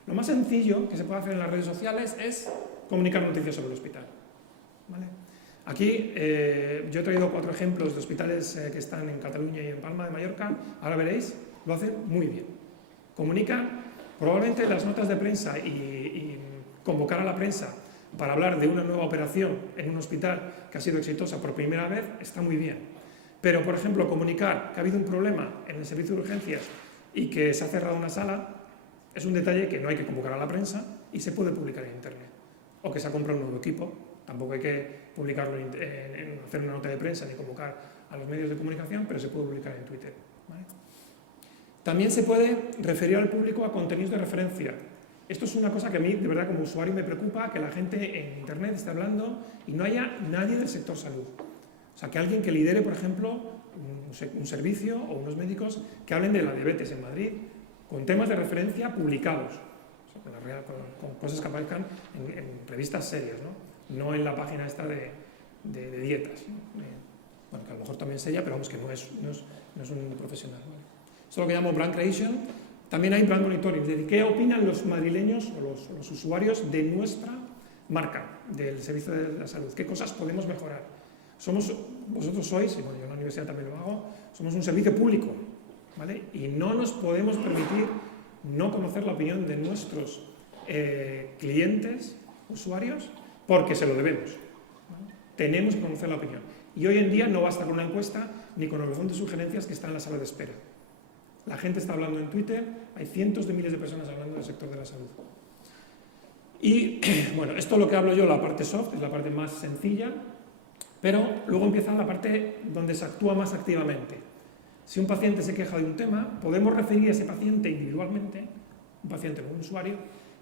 Lo más sencillo que se puede hacer en las redes sociales es comunicar noticias sobre el hospital. ¿Vale? Aquí yo he traído 4 ejemplos de hospitales que están en Cataluña y en Palma de Mallorca. Ahora veréis, lo hacen muy bien. Comunican probablemente las notas de prensa y convocar a la prensa para hablar de una nueva operación en un hospital que ha sido exitosa por primera vez está muy bien. Pero, por ejemplo, comunicar que ha habido un problema en el servicio de urgencias y que se ha cerrado una sala es un detalle que no hay que convocar a la prensa y se puede publicar en Internet. O que se ha comprado un nuevo equipo, tampoco hay que publicarlo hacer una nota de prensa ni convocar a los medios de comunicación, pero se puede publicar en Twitter. ¿Vale? También se puede referir al público a contenidos de referencia. Esto es una cosa que a mí, de verdad, como usuario me preocupa, que la gente en Internet esté hablando y no haya nadie del sector salud. O sea, que alguien que lidere, por ejemplo, un servicio o unos médicos que hablen de la diabetes en Madrid, con temas de referencia publicados, o sea, con cosas que aparezcan en revistas serias, ¿no? No en la página esta de dietas, ¿no? bueno, que a lo mejor también sería, pero vamos, que no es un profesional. ¿Vale? Esto es lo que llamo brand creation. También hay brand monitoring, es decir, ¿qué opinan los madrileños o los usuarios de nuestra marca, del servicio de la salud? ¿Qué cosas podemos mejorar? Vosotros sois, y bueno, yo en la universidad también lo hago, somos un servicio público, ¿vale? Y no nos podemos permitir no conocer la opinión de nuestros clientes, usuarios, porque se lo debemos. ¿Vale? Tenemos que conocer la opinión. Y hoy en día no basta con una encuesta ni con el buzón de sugerencias que está en la sala de espera. La gente está hablando en Twitter, hay cientos de miles de personas hablando del sector de la salud. Y bueno, esto es lo que hablo yo, la parte soft, es la parte más sencilla, pero luego empieza la parte donde se actúa más activamente. Si un paciente se queja de un tema, podemos referir a ese paciente individualmente, un paciente o un usuario,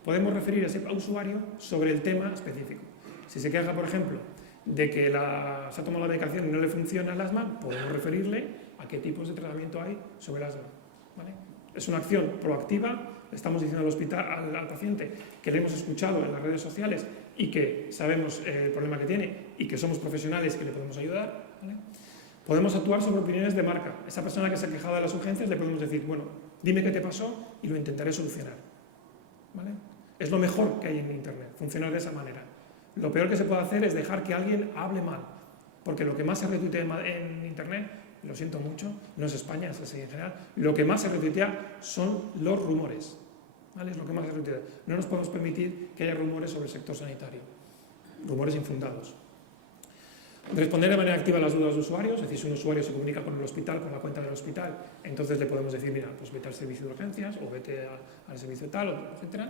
podemos referir a ese usuario sobre el tema específico. Si se queja, por ejemplo, de que se ha tomado la medicación y no le funciona el asma, podemos referirle a qué tipos de tratamiento hay sobre el asma. ¿Vale? Es una acción proactiva, le estamos diciendo al paciente que le hemos escuchado en las redes sociales y que sabemos el problema que tiene y que somos profesionales que le podemos ayudar. ¿Vale? Podemos actuar sobre opiniones de marca. Esa persona que se ha quejado de las urgencias le podemos decir, bueno, dime qué te pasó y lo intentaré solucionar. ¿Vale? Es lo mejor que hay en Internet, funcionar de esa manera. Lo peor que se puede hacer es dejar que alguien hable mal, porque lo que más se retuitea en Internet, lo siento mucho, no es España, es así en general, lo que más se retuitea son los rumores. ¿Vale? Es lo que más se retuitea. No nos podemos permitir que haya rumores sobre el sector sanitario, rumores infundados. Responder de manera activa a las dudas de usuarios, es decir, si un usuario se comunica con el hospital, con la cuenta del hospital, entonces le podemos decir, mira, pues vete al servicio de urgencias o vete al servicio tal, etc.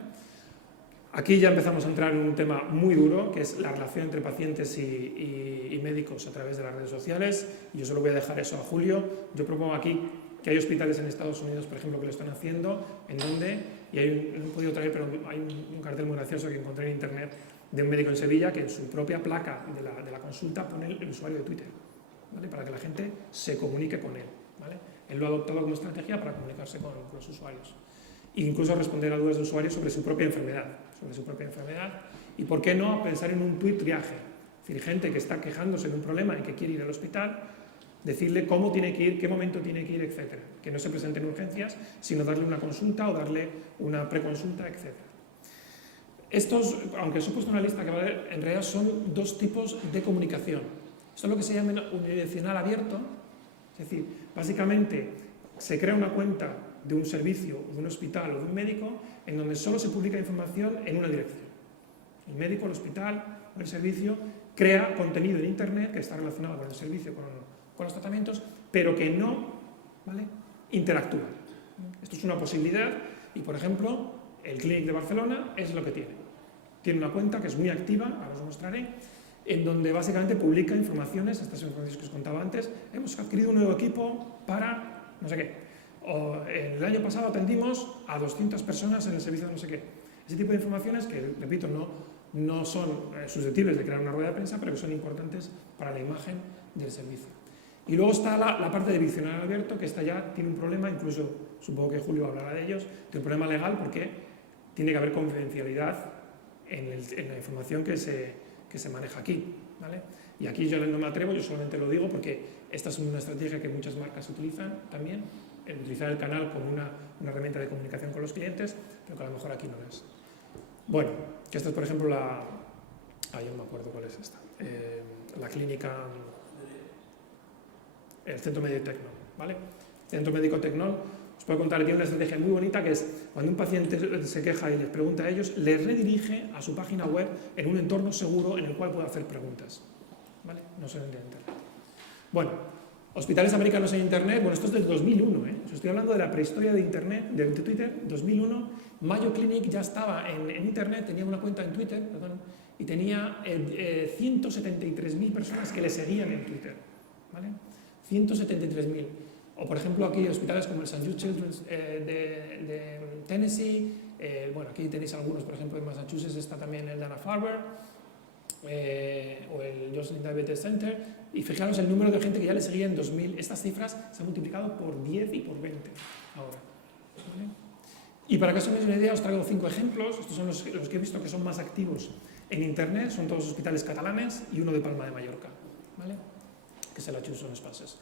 Aquí ya empezamos a entrar en un tema muy duro, que es la relación entre pacientes y médicos a través de las redes sociales. Yo solo voy a dejar eso a Julio. Yo propongo aquí que hay hospitales en Estados Unidos, por ejemplo, que lo están haciendo, en donde, y no he podido traer, pero hay un cartel muy gracioso que encontré en internet de un médico en Sevilla que en su propia placa de la consulta pone el usuario de Twitter, ¿vale? Para que la gente se comunique con él. ¿Vale? Él lo ha adoptado como estrategia para comunicarse con los usuarios. E incluso responder a dudas de usuarios sobre su propia enfermedad. Y por qué no pensar en un tweet triaje. Es decir, gente que está quejándose de un problema y que quiere ir al hospital, decirle cómo tiene que ir, qué momento tiene que ir, etc. Que no se presenten urgencias, sino darle una consulta o darle una preconsulta, etc. Estos, aunque os he puesto una lista que va a ver, en realidad son dos tipos de comunicación. Esto es lo que se llama unidireccional abierto, es decir, básicamente se crea una cuenta de un servicio, de un hospital o de un médico en donde solo se publica información en una dirección. El médico, el hospital o el servicio crea contenido en Internet que está relacionado con el servicio, con los tratamientos, pero que no, ¿vale?, interactúa. Esto es una posibilidad y, por ejemplo, el Clínic de Barcelona es lo que tiene. Tiene una cuenta que es muy activa, ahora os mostraré, en donde básicamente publica informaciones, estas informaciones que os contaba antes. Hemos adquirido un nuevo equipo para no sé qué. El año pasado atendimos a 200 personas en el servicio de no sé qué. Ese tipo de informaciones que, repito, no son susceptibles de crear una rueda de prensa, pero que son importantes para la imagen del servicio. Y luego está la parte de diccionario abierto, que esta ya tiene un problema, incluso supongo que Julio hablará de ellos, tiene un problema legal porque tiene que haber confidencialidad en la información que se maneja aquí. ¿Vale? Y aquí yo no me atrevo, yo solamente lo digo porque esta es una estrategia que muchas marcas utilizan también, el utilizar el canal como una herramienta de comunicación con los clientes, pero que a lo mejor aquí no es. Bueno, que esta es por ejemplo yo no me acuerdo cuál es esta, la clínica, el Centro Médico Tecnol, ¿vale? Centro Médico Tecnol, os puedo contar, tiene una estrategia muy bonita que es, cuando un paciente se queja y les pregunta a ellos, les redirige a su página web en un entorno seguro en el cual puede hacer preguntas, ¿vale? No se entiende. Bueno, hospitales americanos en Internet, bueno, esto es del 2001, ¿eh? Os estoy hablando de la prehistoria de Internet, de Twitter, 2001. Mayo Clinic ya estaba en Internet, tenía una cuenta en Twitter, perdón, y tenía 173.000 personas que le seguían en Twitter, ¿vale? 173.000. O por ejemplo aquí hospitales como el St. Jude Children's de Tennessee, bueno, aquí tenéis algunos, por ejemplo en Massachusetts está también el Dana-Farber, o el Joslin Diabetes Center, y fijaros el número de gente que ya le seguía en 2000. Estas cifras se han multiplicado por 10 y por 20 ahora. ¿Vale? Y para que os hagáis una idea, os traigo 5 ejemplos. Estos son los que he visto que son más activos en Internet, son todos hospitales catalanes y uno de Palma de Mallorca. ¿Vale? que se la choose son espases.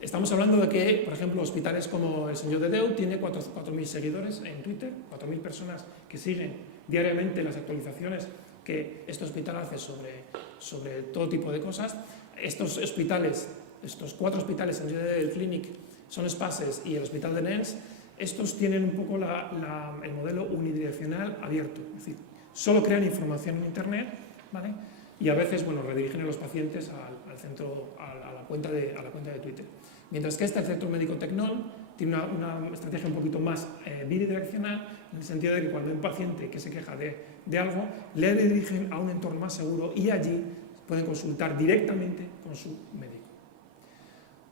Estamos hablando de que, por ejemplo, hospitales como el Señor de Déu tiene 4.000 seguidores en Twitter, 4.000 personas que siguen diariamente las actualizaciones que este hospital hace sobre todo tipo de cosas. Estos hospitales, estos 4 hospitales, Señor de Déu, el Clinic, son espases y el Hospital de Nens, estos tienen un poco el modelo unidireccional abierto, es decir, solo crean información en Internet, ¿vale? Y a veces, bueno, redirigen a los pacientes al centro, a la cuenta de Twitter. Mientras que el Centro Médico Tecnol tiene una estrategia un poquito más bidireccional, en el sentido de que cuando hay un paciente que se queja de algo, le dirigen a un entorno más seguro y allí pueden consultar directamente con su médico.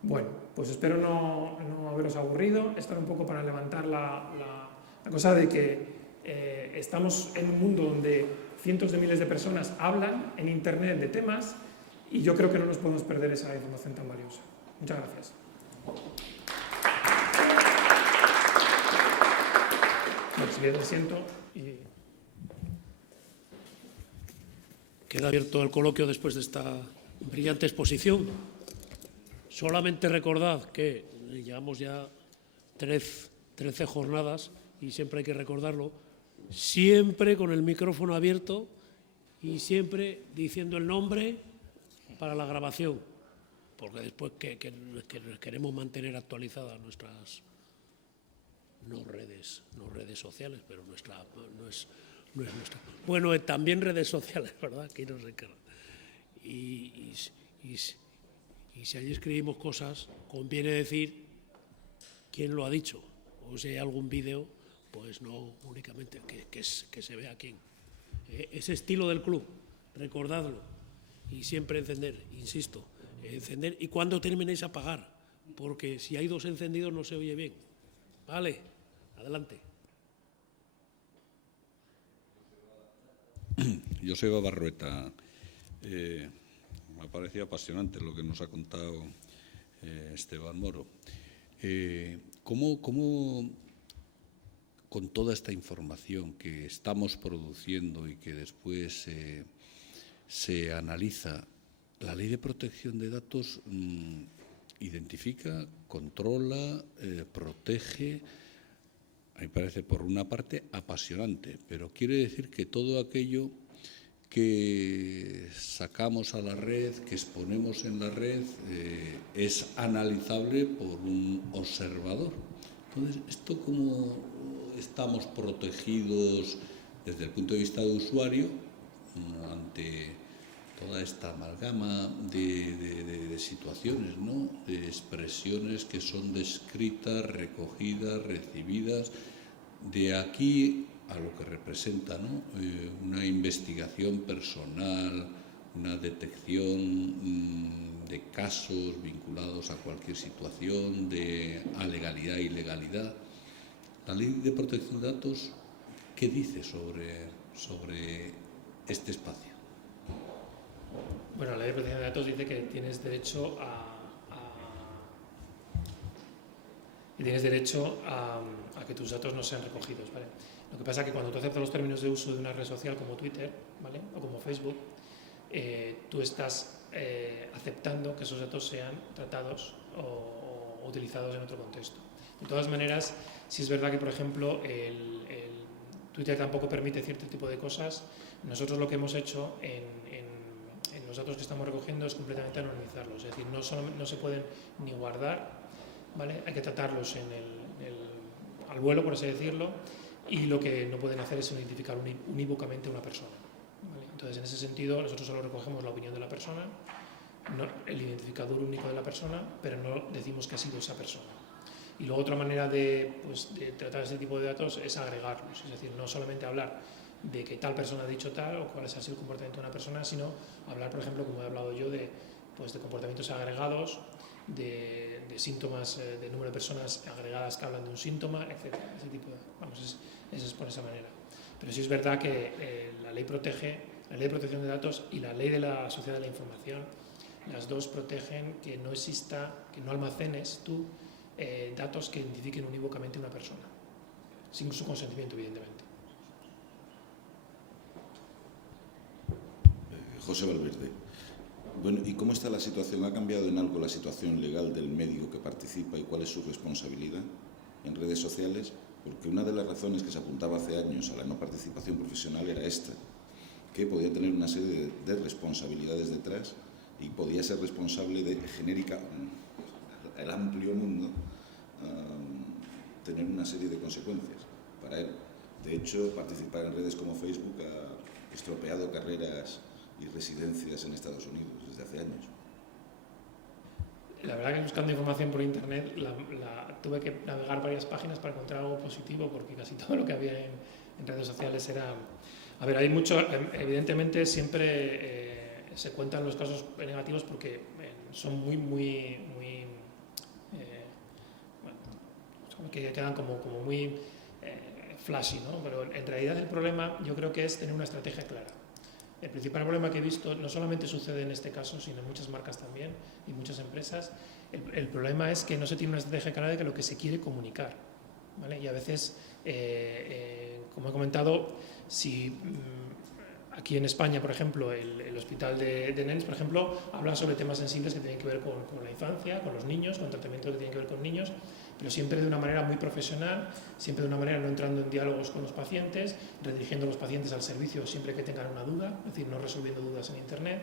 Bueno, pues espero no haberos aburrido. Esto era un poco para levantar la cosa de que estamos en un mundo donde cientos de miles de personas hablan en Internet de temas y yo creo que no nos podemos perder esa información tan valiosa. Muchas gracias. Bueno, si bien me siento y... Queda abierto el coloquio después de esta brillante exposición. Solamente recordad que llevamos ya 13 jornadas y siempre hay que recordarlo, siempre con el micrófono abierto y siempre diciendo el nombre para la grabación, porque después que queremos mantener actualizadas nuestras redes sociales, pero no es nuestra. Bueno, también redes sociales, ¿verdad? Aquí nos encarga. Y si allí escribimos cosas, conviene decir quién lo ha dicho, o si hay algún vídeo, pues no únicamente que se vea quién. Ese estilo del club, recordadlo, y siempre encender, insisto, encender, y cuando terminéis apagar, porque si hay 2 encendidos no se oye bien. Vale, adelante. Joseba Barrueta. Me ha parecido apasionante lo que nos ha contado Esteban Moro. ¿Cómo con toda esta información que estamos produciendo y que después se analiza, la Ley de Protección de Datos identifica, controla, protege? A mí me parece, por una parte, apasionante, pero quiere decir que todo aquello que sacamos a la red, que exponemos en la red, es analizable por un observador. Entonces, ¿esto cómo estamos protegidos desde el punto de vista de usuario ante toda esta amalgama de situaciones, ¿no? De expresiones que son descritas, recogidas, recibidas, de aquí a lo que representa, ¿no? Una investigación personal, una detección de casos vinculados a cualquier situación, a legalidad e ilegalidad. La Ley de Protección de Datos, ¿qué dice sobre este espacio? Bueno, la Ley de Protección de Datos dice que tienes derecho a que tus datos no sean recogidos, ¿vale? Lo que pasa es que cuando tú aceptas los términos de uso de una red social como Twitter, ¿vale?, o como Facebook, tú estás aceptando que esos datos sean tratados o utilizados en otro contexto. De todas maneras, si es verdad que, por ejemplo, el Twitter tampoco permite cierto tipo de cosas, nosotros lo que hemos hecho en los datos que estamos recogiendo es completamente anonimizarlos, es decir, no se pueden ni guardar, ¿vale? Hay que tratarlos al vuelo, por así decirlo, y lo que no pueden hacer es identificar unívocamente a una persona, ¿vale? Entonces, en ese sentido, nosotros solo recogemos la opinión de la persona, no el identificador único de la persona, pero no decimos que ha sido esa persona. Y luego otra manera de tratar ese tipo de datos es agregarlos, es decir, no solamente hablar de que tal persona ha dicho tal o cuál ha sido el comportamiento de una persona, sino hablar, por ejemplo, como he hablado yo, de comportamientos agregados, de síntomas, de número de personas agregadas que hablan de un síntoma, etc. Ese tipo es por esa manera. Pero sí es verdad que la Ley de Protección de Datos y la Ley de la Sociedad de la Información, las dos protegen que no almacenes tú datos que identifiquen unívocamente a una persona, sin su consentimiento, evidentemente. José Valverde. Bueno, ¿y cómo está la situación? ¿Ha cambiado en algo la situación legal del medio que participa y cuál es su responsabilidad en redes sociales? Porque una de las razones que se apuntaba hace años a la no participación profesional era esta, que podía tener una serie de responsabilidades detrás y podía ser responsable de genérica, el amplio mundo, tener una serie de consecuencias para él. De hecho, participar en redes como Facebook ha estropeado carreras y residencias en Estados Unidos desde hace años. La verdad que buscando información por internet tuve que navegar varias páginas para encontrar algo positivo, porque casi todo lo que había en redes sociales era... A ver, hay mucho, evidentemente siempre se cuentan los casos negativos porque son muy que quedan como muy flashy, ¿no? Pero en realidad el problema yo creo que es tener una estrategia clara. El principal problema que he visto no solamente sucede en este caso, sino en muchas marcas también y muchas empresas. El problema es que no se tiene una estrategia clara de lo que se quiere comunicar, ¿vale? Y a veces, como he comentado, si aquí en España, por ejemplo, el hospital de nenes, por ejemplo, habla sobre temas sensibles que tienen que ver con la infancia, con los niños, con tratamientos que tienen que ver con niños, pero siempre de una manera muy profesional, siempre de una manera no entrando en diálogos con los pacientes, redirigiendo a los pacientes al servicio siempre que tengan una duda, es decir, no resolviendo dudas en internet.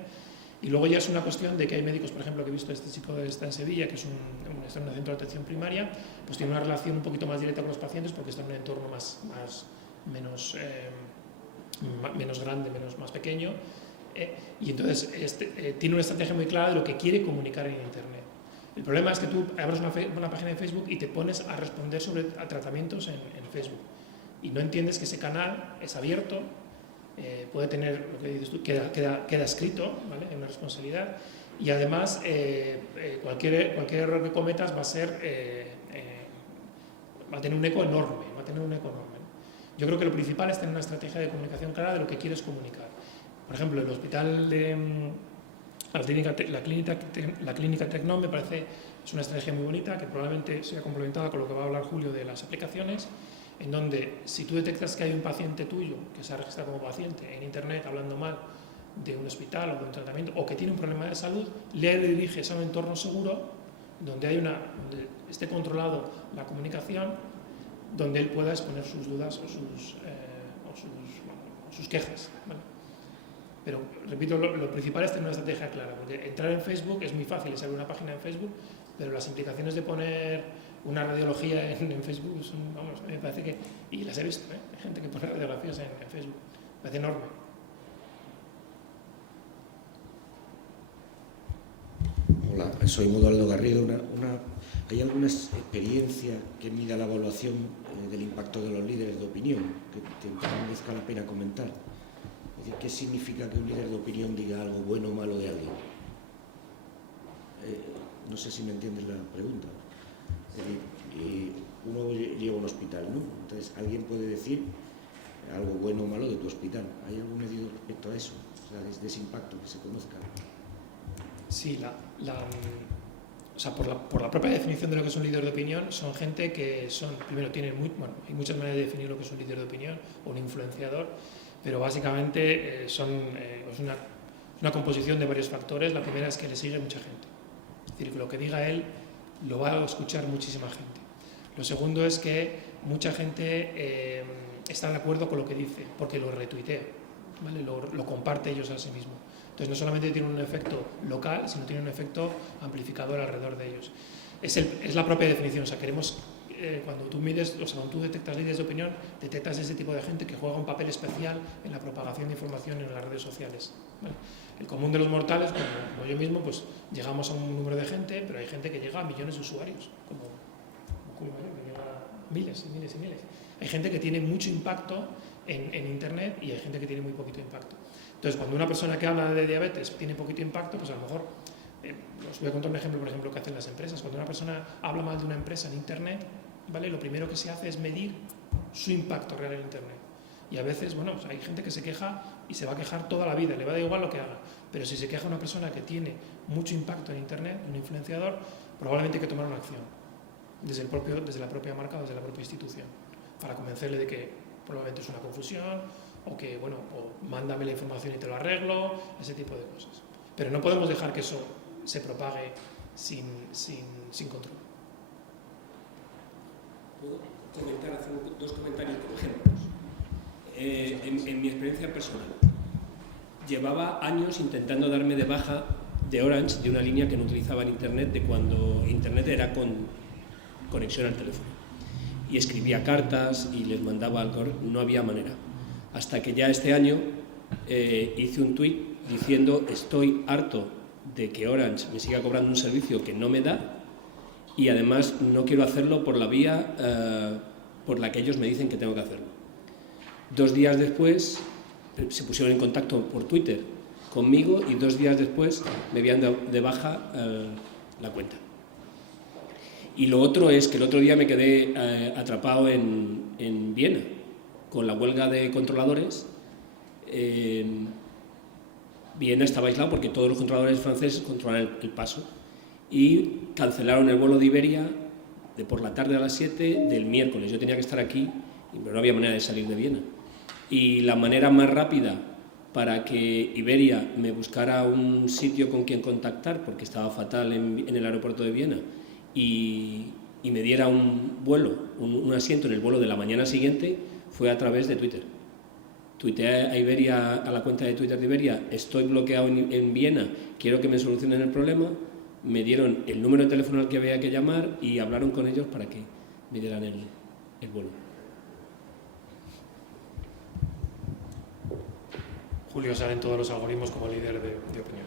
Y luego ya es una cuestión de que hay médicos, por ejemplo, que he visto este chico que está en Sevilla, que está en un centro de atención primaria, pues tiene una relación un poquito más directa con los pacientes porque está en un entorno menos grande, más pequeño, y entonces tiene una estrategia muy clara de lo que quiere comunicar en internet. El problema es que tú abres una página de Facebook y te pones a responder a tratamientos en Facebook y no entiendes que ese canal es abierto, puede tener, lo que dices tú, queda escrito, ¿vale? En una responsabilidad, y además cualquier error que cometas va a tener un eco enorme, Yo creo que lo principal es tener una estrategia de comunicación clara de lo que quieres comunicar. Por ejemplo, el hospital la clínica Tecnom me parece es una estrategia muy bonita que probablemente sea complementada con lo que va a hablar Julio de las aplicaciones, en donde si tú detectas que hay un paciente tuyo que se ha registrado como paciente en internet hablando mal de un hospital o de un tratamiento o que tiene un problema de salud, le diriges a un entorno seguro donde donde esté controlado la comunicación, donde él pueda exponer sus dudas o sus quejas, ¿vale? Pero, repito, lo principal es tener una estrategia clara, porque entrar en Facebook es muy fácil, es abrir una página en Facebook, pero las implicaciones de poner una radiología en Facebook son, vamos, me parece que, y las he visto, hay gente que pone radiografías en Facebook, me parece enorme. Hola, soy Modaldo Garrido. ¿Hay alguna experiencia que mida la evaluación del impacto de los líderes de opinión que merezca la pena comentar? Es decir, ¿qué significa que un líder de opinión diga algo bueno o malo de alguien? No sé si me entiendes la pregunta. Es decir, uno llega a un hospital, ¿no? Entonces alguien puede decir algo bueno o malo de tu hospital. ¿Hay algún medido respecto a eso? O sea, de ese impacto que se conozca. Sí, o sea, por la propia definición de lo que es un líder de opinión, son gente que primero hay muchas maneras de definir lo que es un líder de opinión o un influenciador, pero básicamente es una composición de varios factores. La primera es que le sigue mucha gente, es decir, que lo que diga él lo va a escuchar muchísima gente. Lo segundo es que mucha gente está de acuerdo con lo que dice, porque lo retuitea, ¿vale? Lo comparte ellos a sí mismo. Entonces no solamente tiene un efecto local, sino tiene un efecto amplificador alrededor de ellos. Es la propia definición, o sea, queremos, cuando tú cuando tú detectas líderes de opinión, detectas ese tipo de gente que juega un papel especial en la propagación de información en las redes sociales, ¿vale? El común de los mortales, como yo mismo, pues llegamos a un número de gente, pero hay gente que llega a millones de usuarios, como que llega a miles y miles y miles. Hay gente que tiene mucho impacto en Internet y hay gente que tiene muy poquito impacto. Entonces, cuando una persona que habla de diabetes tiene poquito impacto, pues a lo mejor, os voy a contar un ejemplo, por ejemplo, que hacen las empresas. Cuando una persona habla mal de una empresa en Internet, ¿vale? Lo primero que se hace es medir su impacto real en Internet. Y a veces, bueno, pues hay gente que se queja y se va a quejar toda la vida, le va a dar igual lo que haga. Pero si se queja una persona que tiene mucho impacto en Internet, un influenciador, probablemente hay que tomar una acción desde la propia marca o desde la propia institución, para convencerle de que probablemente es una confusión, o que, bueno, o mándame la información y te lo arreglo, ese tipo de cosas. pero no podemos dejar que eso se propague sin control. ¿Puedo comentar, hacer dos comentarios como ejemplos? En mi experiencia personal, llevaba años intentando darme de baja de Orange, de una línea que no utilizaba en Internet, de cuando Internet era con conexión al teléfono. Y escribía cartas y les mandaba al correo, no había manera. Hasta que ya este año hice un tuit diciendo: estoy harto de que Orange me siga cobrando un servicio que no me da, y además no quiero hacerlo por la vía por la que ellos me dicen que tengo que hacerlo. 2 días después se pusieron en contacto por Twitter conmigo y 2 días después me habían dado de baja la cuenta. Y lo otro es que el otro día me quedé atrapado en Viena con la huelga de controladores. Viena estaba aislado porque todos los controladores franceses controlan el paso, y cancelaron el vuelo de Iberia de por la tarde a las 7 del miércoles. Yo tenía que estar aquí, pero no había manera de salir de Viena. Y la manera más rápida para que Iberia me buscara un sitio con quien contactar, porque estaba fatal en el aeropuerto de Viena, y me diera un vuelo, un asiento en el vuelo de la mañana siguiente, fue a través de Twitter. Tuiteé a Iberia, a la cuenta de Twitter de Iberia: estoy bloqueado en Viena, quiero que me solucionen el problema. Me dieron el número de teléfono al que había que llamar y hablaron con ellos para que me dieran el vuelo. Julio sale en todos los algoritmos como líder de opinión.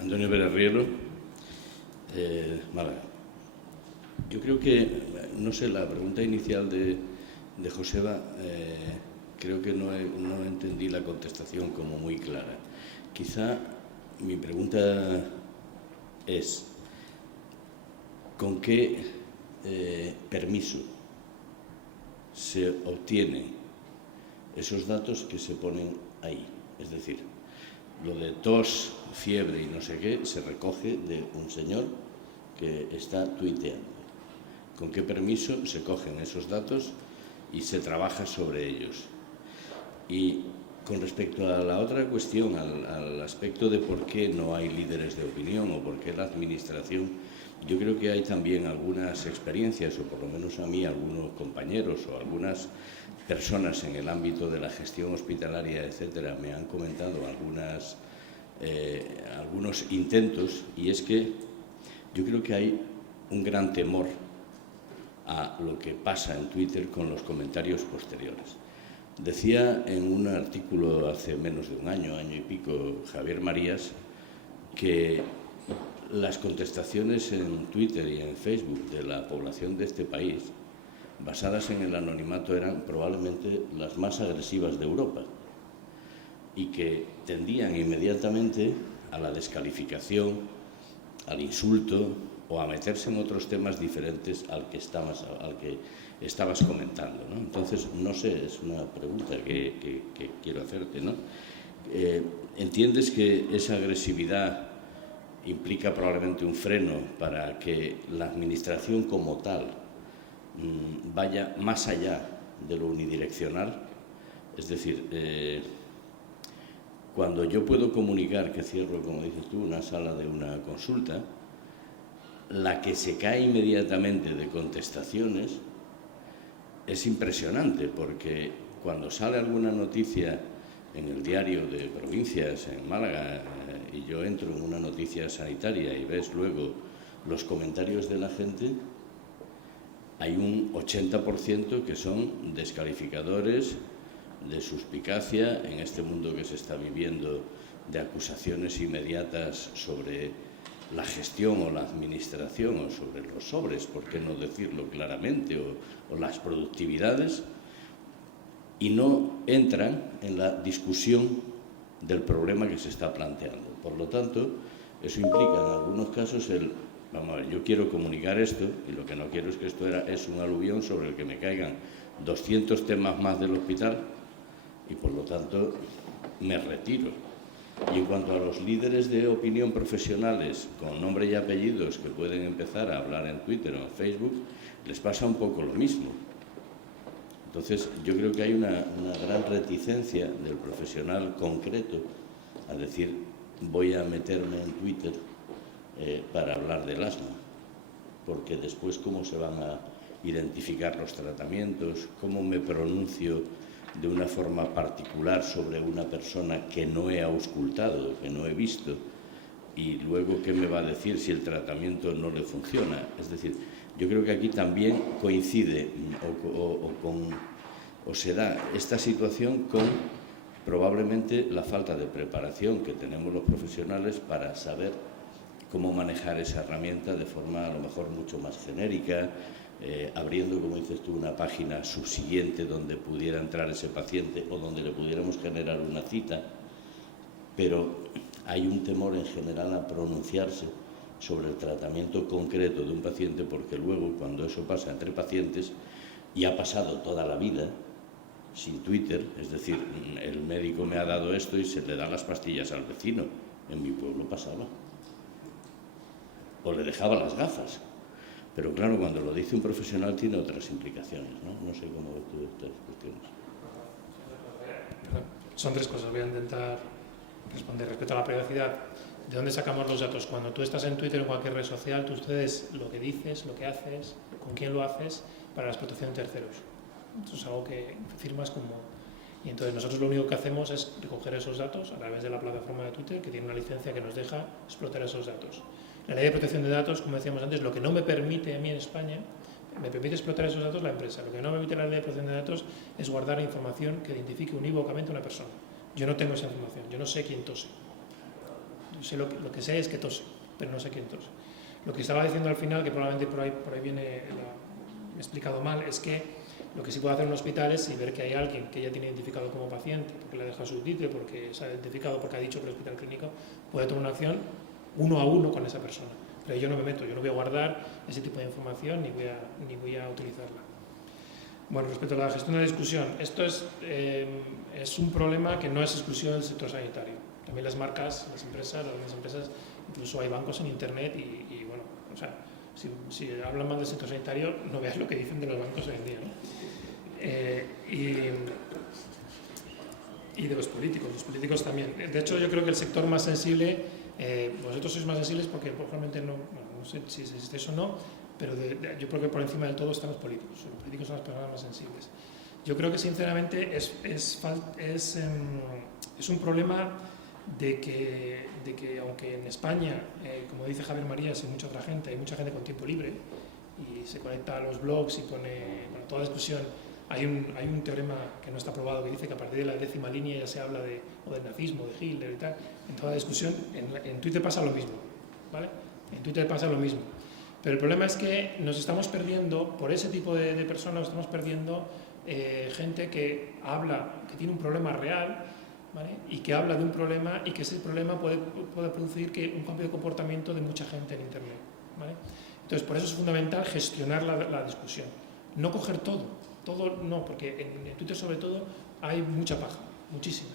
Antonio Pérez Rielo, Málaga. Yo creo que, no sé, la pregunta inicial de Joseba, creo que no entendí la contestación como muy clara. Quizá mi pregunta es: ¿con qué permiso se obtienen esos datos que se ponen ahí? Es decir, lo de tos, fiebre y no sé qué se recoge de un señor que está tuiteando. ¿Con qué permiso se cogen esos datos y se trabaja sobre ellos? Y con respecto a la otra cuestión, al aspecto de por qué no hay líderes de opinión o por qué la administración, yo creo que hay también algunas experiencias, o por lo menos a mí algunos compañeros o algunas personas en el ámbito de la gestión hospitalaria, etcétera, me han comentado algunos intentos, y es que yo creo que hay un gran temor a lo que pasa en Twitter con los comentarios posteriores. Decía en un artículo hace menos de un año, año y pico, Javier Marías, que las contestaciones en Twitter y en Facebook de la población de este país, basadas en el anonimato, eran probablemente las más agresivas de Europa, y que tendían inmediatamente a la descalificación, al insulto o a meterse en otros temas diferentes al que estabas comentando, ¿no? Entonces, no sé, es una pregunta que quiero hacerte, ¿no? ¿Entiendes que esa agresividad implica probablemente un freno para que la administración como tal vaya más allá de lo unidireccional? Es decir, cuando yo puedo comunicar que cierro, como dices tú, una sala de una consulta, la que se cae inmediatamente de contestaciones es impresionante, porque cuando sale alguna noticia en el diario de provincias en Málaga y yo entro en una noticia sanitaria y ves luego los comentarios de la gente, hay un 80% que son descalificadores, de suspicacia en este mundo que se está viviendo, de acusaciones inmediatas sobre la gestión o la administración, o sobre los sobres, por qué no decirlo claramente, o las productividades, y no entran en la discusión del problema que se está planteando. Por lo tanto, eso implica en algunos casos vamos a ver, yo quiero comunicar esto y lo que no quiero es que esto es un aluvión sobre el que me caigan 200 temas más del hospital y por lo tanto me retiro. Y en cuanto a los líderes de opinión profesionales con nombre y apellidos que pueden empezar a hablar en Twitter o en Facebook, les pasa un poco lo mismo. Entonces, yo creo que hay una gran reticencia del profesional concreto a decir, voy a meterme en Twitter para hablar del asma, porque después cómo se van a identificar los tratamientos, cómo me pronuncio de una forma particular sobre una persona que no he auscultado, que no he visto, y luego qué me va a decir si el tratamiento no le funciona. Es decir, yo creo que aquí también coincide o se da esta situación con probablemente la falta de preparación que tenemos los profesionales para saber cómo manejar esa herramienta de forma a lo mejor mucho más genérica, abriendo, como dices tú, una página subsiguiente donde pudiera entrar ese paciente o donde le pudiéramos generar una cita, pero hay un temor en general a pronunciarse sobre el tratamiento concreto de un paciente, porque luego cuando eso pasa entre pacientes y ha pasado toda la vida sin Twitter, es decir, el médico me ha dado esto y se le da las pastillas al vecino, en mi pueblo pasaba, o le dejaba las gafas. Pero claro, cuando lo dice un profesional tiene otras implicaciones, ¿no? No sé cómo ves tú estas cuestiones. Son tres cosas, voy a intentar responder. Respecto a la privacidad, ¿de dónde sacamos los datos? Cuando tú estás en Twitter o en cualquier red social, tú cedes lo que dices, lo que haces, con quién lo haces, para la explotación de terceros. Eso es algo que firmas como... Y entonces nosotros lo único que hacemos es recoger esos datos a través de la plataforma de Twitter, que tiene una licencia que nos deja explotar esos datos. La ley de protección de datos, como decíamos antes, lo que no me permite a mí en España, me permite explotar esos datos la empresa. Lo que no me permite la ley de protección de datos es guardar información que identifique unívocamente a una persona. Yo no tengo esa información, yo no sé quién tose. Yo sé lo que sé es que tose, pero no sé quién tose. Lo que estaba diciendo al final, que probablemente por ahí viene, me he explicado mal, es que lo que sí puede hacer un hospital es, si ver que hay alguien que ya tiene identificado como paciente, porque le ha dejado su título, porque se ha identificado, porque ha dicho que el hospital clínico, puede tomar una acción uno a uno con esa persona. Pero yo no me meto, yo no voy a guardar ese tipo de información ni voy a utilizarla. Bueno, respecto a la gestión de la discusión, esto es un problema que no es exclusivo del sector sanitario. También las marcas, las grandes empresas, incluso hay bancos en Internet y bueno, o sea, si hablan mal del sector sanitario, no veas lo que dicen de los bancos hoy en día, ¿no? Y de los políticos también. De hecho, yo creo que el sector más sensible, vosotros sois más sensibles porque probablemente no sé si existe eso o no, pero yo creo que por encima del todo están los políticos. Los políticos son las personas más sensibles. Yo creo que sinceramente es un problema de que aunque en España, como dice Javier Marías y mucha otra gente, hay mucha gente con tiempo libre y se conecta a los blogs y pone, bueno, toda discusión, hay un teorema que no está probado que dice que a partir de la 10ª línea ya se habla del nazismo, de Hitler y tal. En toda discusión, en Twitter pasa lo mismo, ¿vale? En Twitter pasa lo mismo. Pero el problema es que nos estamos perdiendo, por ese tipo de personas, estamos perdiendo gente que habla, que tiene un problema real, ¿vale? Y que habla de un problema y que ese problema puede producir un cambio de comportamiento de mucha gente en Internet, ¿vale? Entonces, por eso es fundamental gestionar la discusión. No coger todo no, porque en Twitter sobre todo hay mucha paja, muchísima.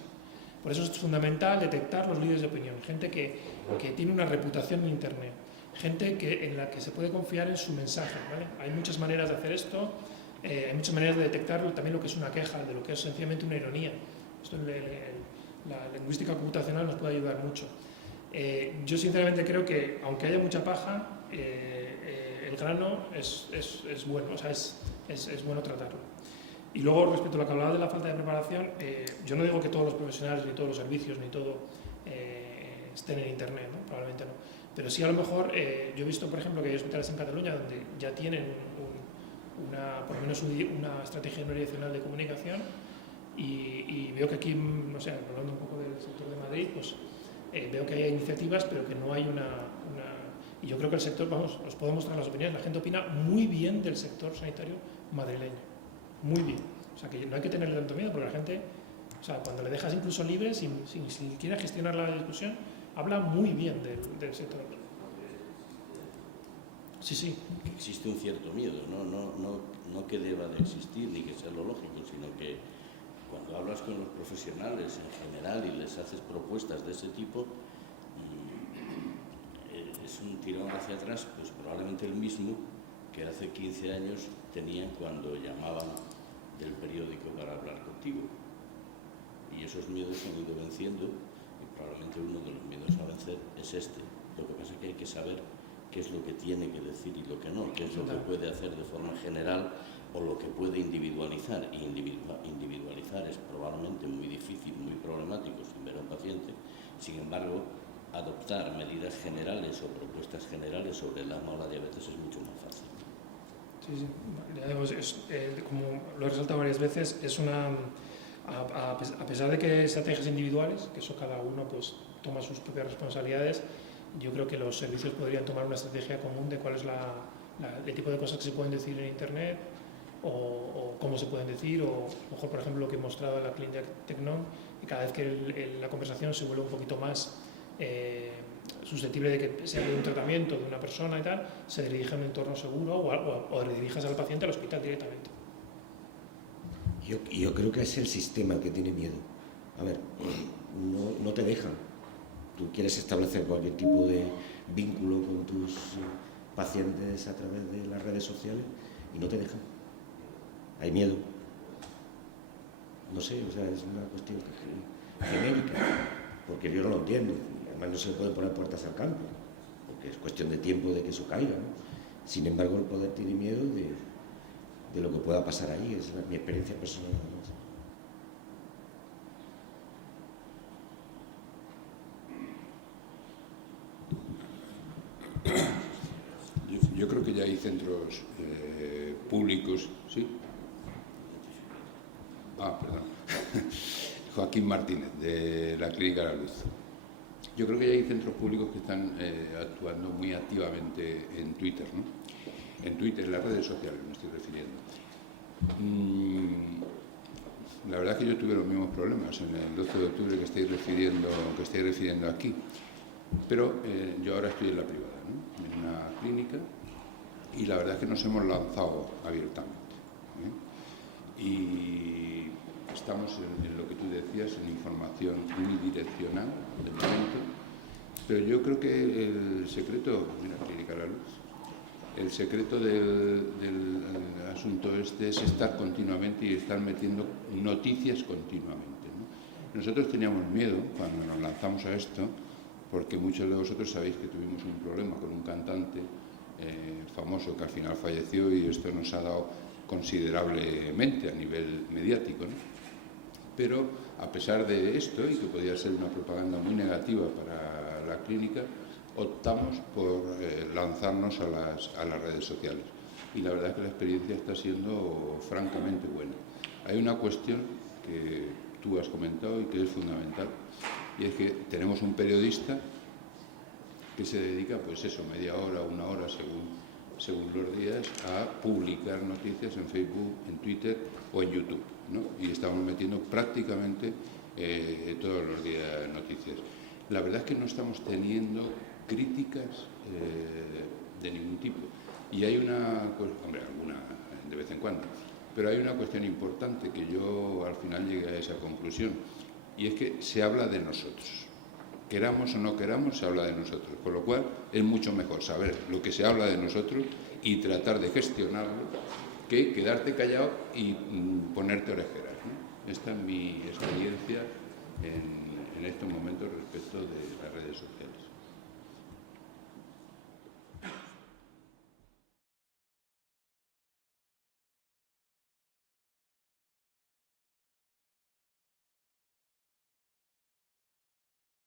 Por eso es fundamental detectar los líderes de opinión, gente que tiene una reputación en Internet, gente en la que se puede confiar en su mensaje, ¿vale? Hay muchas maneras de hacer esto, hay muchas maneras de detectar también lo que es una queja, de lo que es sencillamente una ironía. Esto la lingüística computacional nos puede ayudar mucho. Yo sinceramente creo que, aunque haya mucha paja, el grano es bueno, o sea, es bueno tratarlo. Y luego, respecto a lo que hablaba de la falta de preparación, yo no digo que todos los profesionales, ni todos los servicios, ni todo estén en Internet, ¿no? Probablemente no. Pero sí, a lo mejor, yo he visto, por ejemplo, que hay hospitales en Cataluña donde ya tienen por lo menos una estrategia organizacional de comunicación y veo que aquí, no sé, hablando un poco del sector de Madrid, pues veo que hay iniciativas, pero que no hay y yo creo que el sector, vamos, os puedo mostrar las opiniones, la gente opina muy bien del sector sanitario madrileño, muy bien. O sea, que no hay que tenerle tanto miedo, porque la gente, o sea, cuando le dejas incluso libre, sin siquiera gestionar la discusión, habla muy bien del sector. Sí. Existe un cierto miedo, no que deba de existir ni que sea lo lógico, sino que cuando hablas con los profesionales en general y les haces propuestas de ese tipo, es un tirón hacia atrás, pues probablemente el mismo que hace 15 años tenían cuando llamaban del periódico para hablar contigo. Y esos miedos se han ido venciendo y probablemente uno de los miedos a vencer es este. Lo que pasa es que hay que saber qué es lo que tiene que decir y lo que no, qué es lo que puede hacer de forma general o lo que puede individualizar. Y individualizar es probablemente muy difícil, muy problemático sin ver a un paciente. Sin embargo, adoptar medidas generales o propuestas generales sobre el asma o la diabetes es mucho más fácil. Sí, sí. Ya digo, como lo he resaltado varias veces, es una, a pesar de que estrategias individuales, que eso cada uno pues toma sus propias responsabilidades, yo creo que los servicios podrían tomar una estrategia común de cuál es el tipo de cosas que se pueden decir en Internet o cómo se pueden decir, o mejor, por ejemplo, lo que he mostrado en la clínica Tecnon, y cada vez que la conversación se vuelve un poquito más susceptible de que se hable de un tratamiento de una persona y tal, se dirige a un entorno seguro o dirijas al paciente al hospital directamente. Yo creo que es el sistema el que tiene miedo. A ver, no te dejan. Tú quieres establecer cualquier tipo de vínculo con tus pacientes a través de las redes sociales y no te dejan. Hay miedo. No sé, o sea, es una cuestión genérica, porque yo no lo entiendo. Además no se le pueden poner puertas al campo, porque es cuestión de tiempo de que eso caiga, ¿no? Sin embargo, el poder tiene miedo de lo que pueda pasar ahí, es mi experiencia personal. Yo creo que ya hay centros públicos, ¿sí? Perdón. Joaquín Martínez, de la Clínica La Luz. Yo creo que ya hay centros públicos que están actuando muy activamente en Twitter, ¿no? En Twitter, en las redes sociales me estoy refiriendo. La verdad es que yo tuve los mismos problemas en el 12 de octubre que estoy refiriendo aquí. Pero yo ahora estoy en la privada, ¿no? En una clínica, y la verdad es que nos hemos lanzado abiertamente, ¿eh? Y estamos en lo que tú decías, en información unidireccional de momento, pero yo creo que el secreto, mira, Clínica La Luz, el secreto del asunto este es estar continuamente y estar metiendo noticias continuamente, ¿no? Nosotros teníamos miedo cuando nos lanzamos a esto, porque muchos de vosotros sabéis que tuvimos un problema con un cantante famoso que al final falleció, y esto nos ha dado considerablemente a nivel mediático, ¿no? Pero a pesar de esto, y que podía ser una propaganda muy negativa para la clínica, optamos por lanzarnos a las redes sociales. Y la verdad es que la experiencia está siendo francamente buena. Hay una cuestión que tú has comentado y que es fundamental, y es que tenemos un periodista que se dedica, pues eso, media hora, una hora, según los días, a publicar noticias en Facebook, en Twitter o en YouTube, ¿no? Y estamos metiendo prácticamente todos los días noticias. La verdad es que no estamos teniendo críticas de ningún tipo. Y hay hombre, alguna de vez en cuando, pero hay una cuestión importante que yo al final llegué a esa conclusión, y es que se habla de nosotros. Queramos o no queramos, se habla de nosotros, con lo cual es mucho mejor saber lo que se habla de nosotros y tratar de gestionarlo que quedarte callado y ponerte orejeras, ¿no? Esta es mi experiencia en estos momentos respecto de las redes sociales.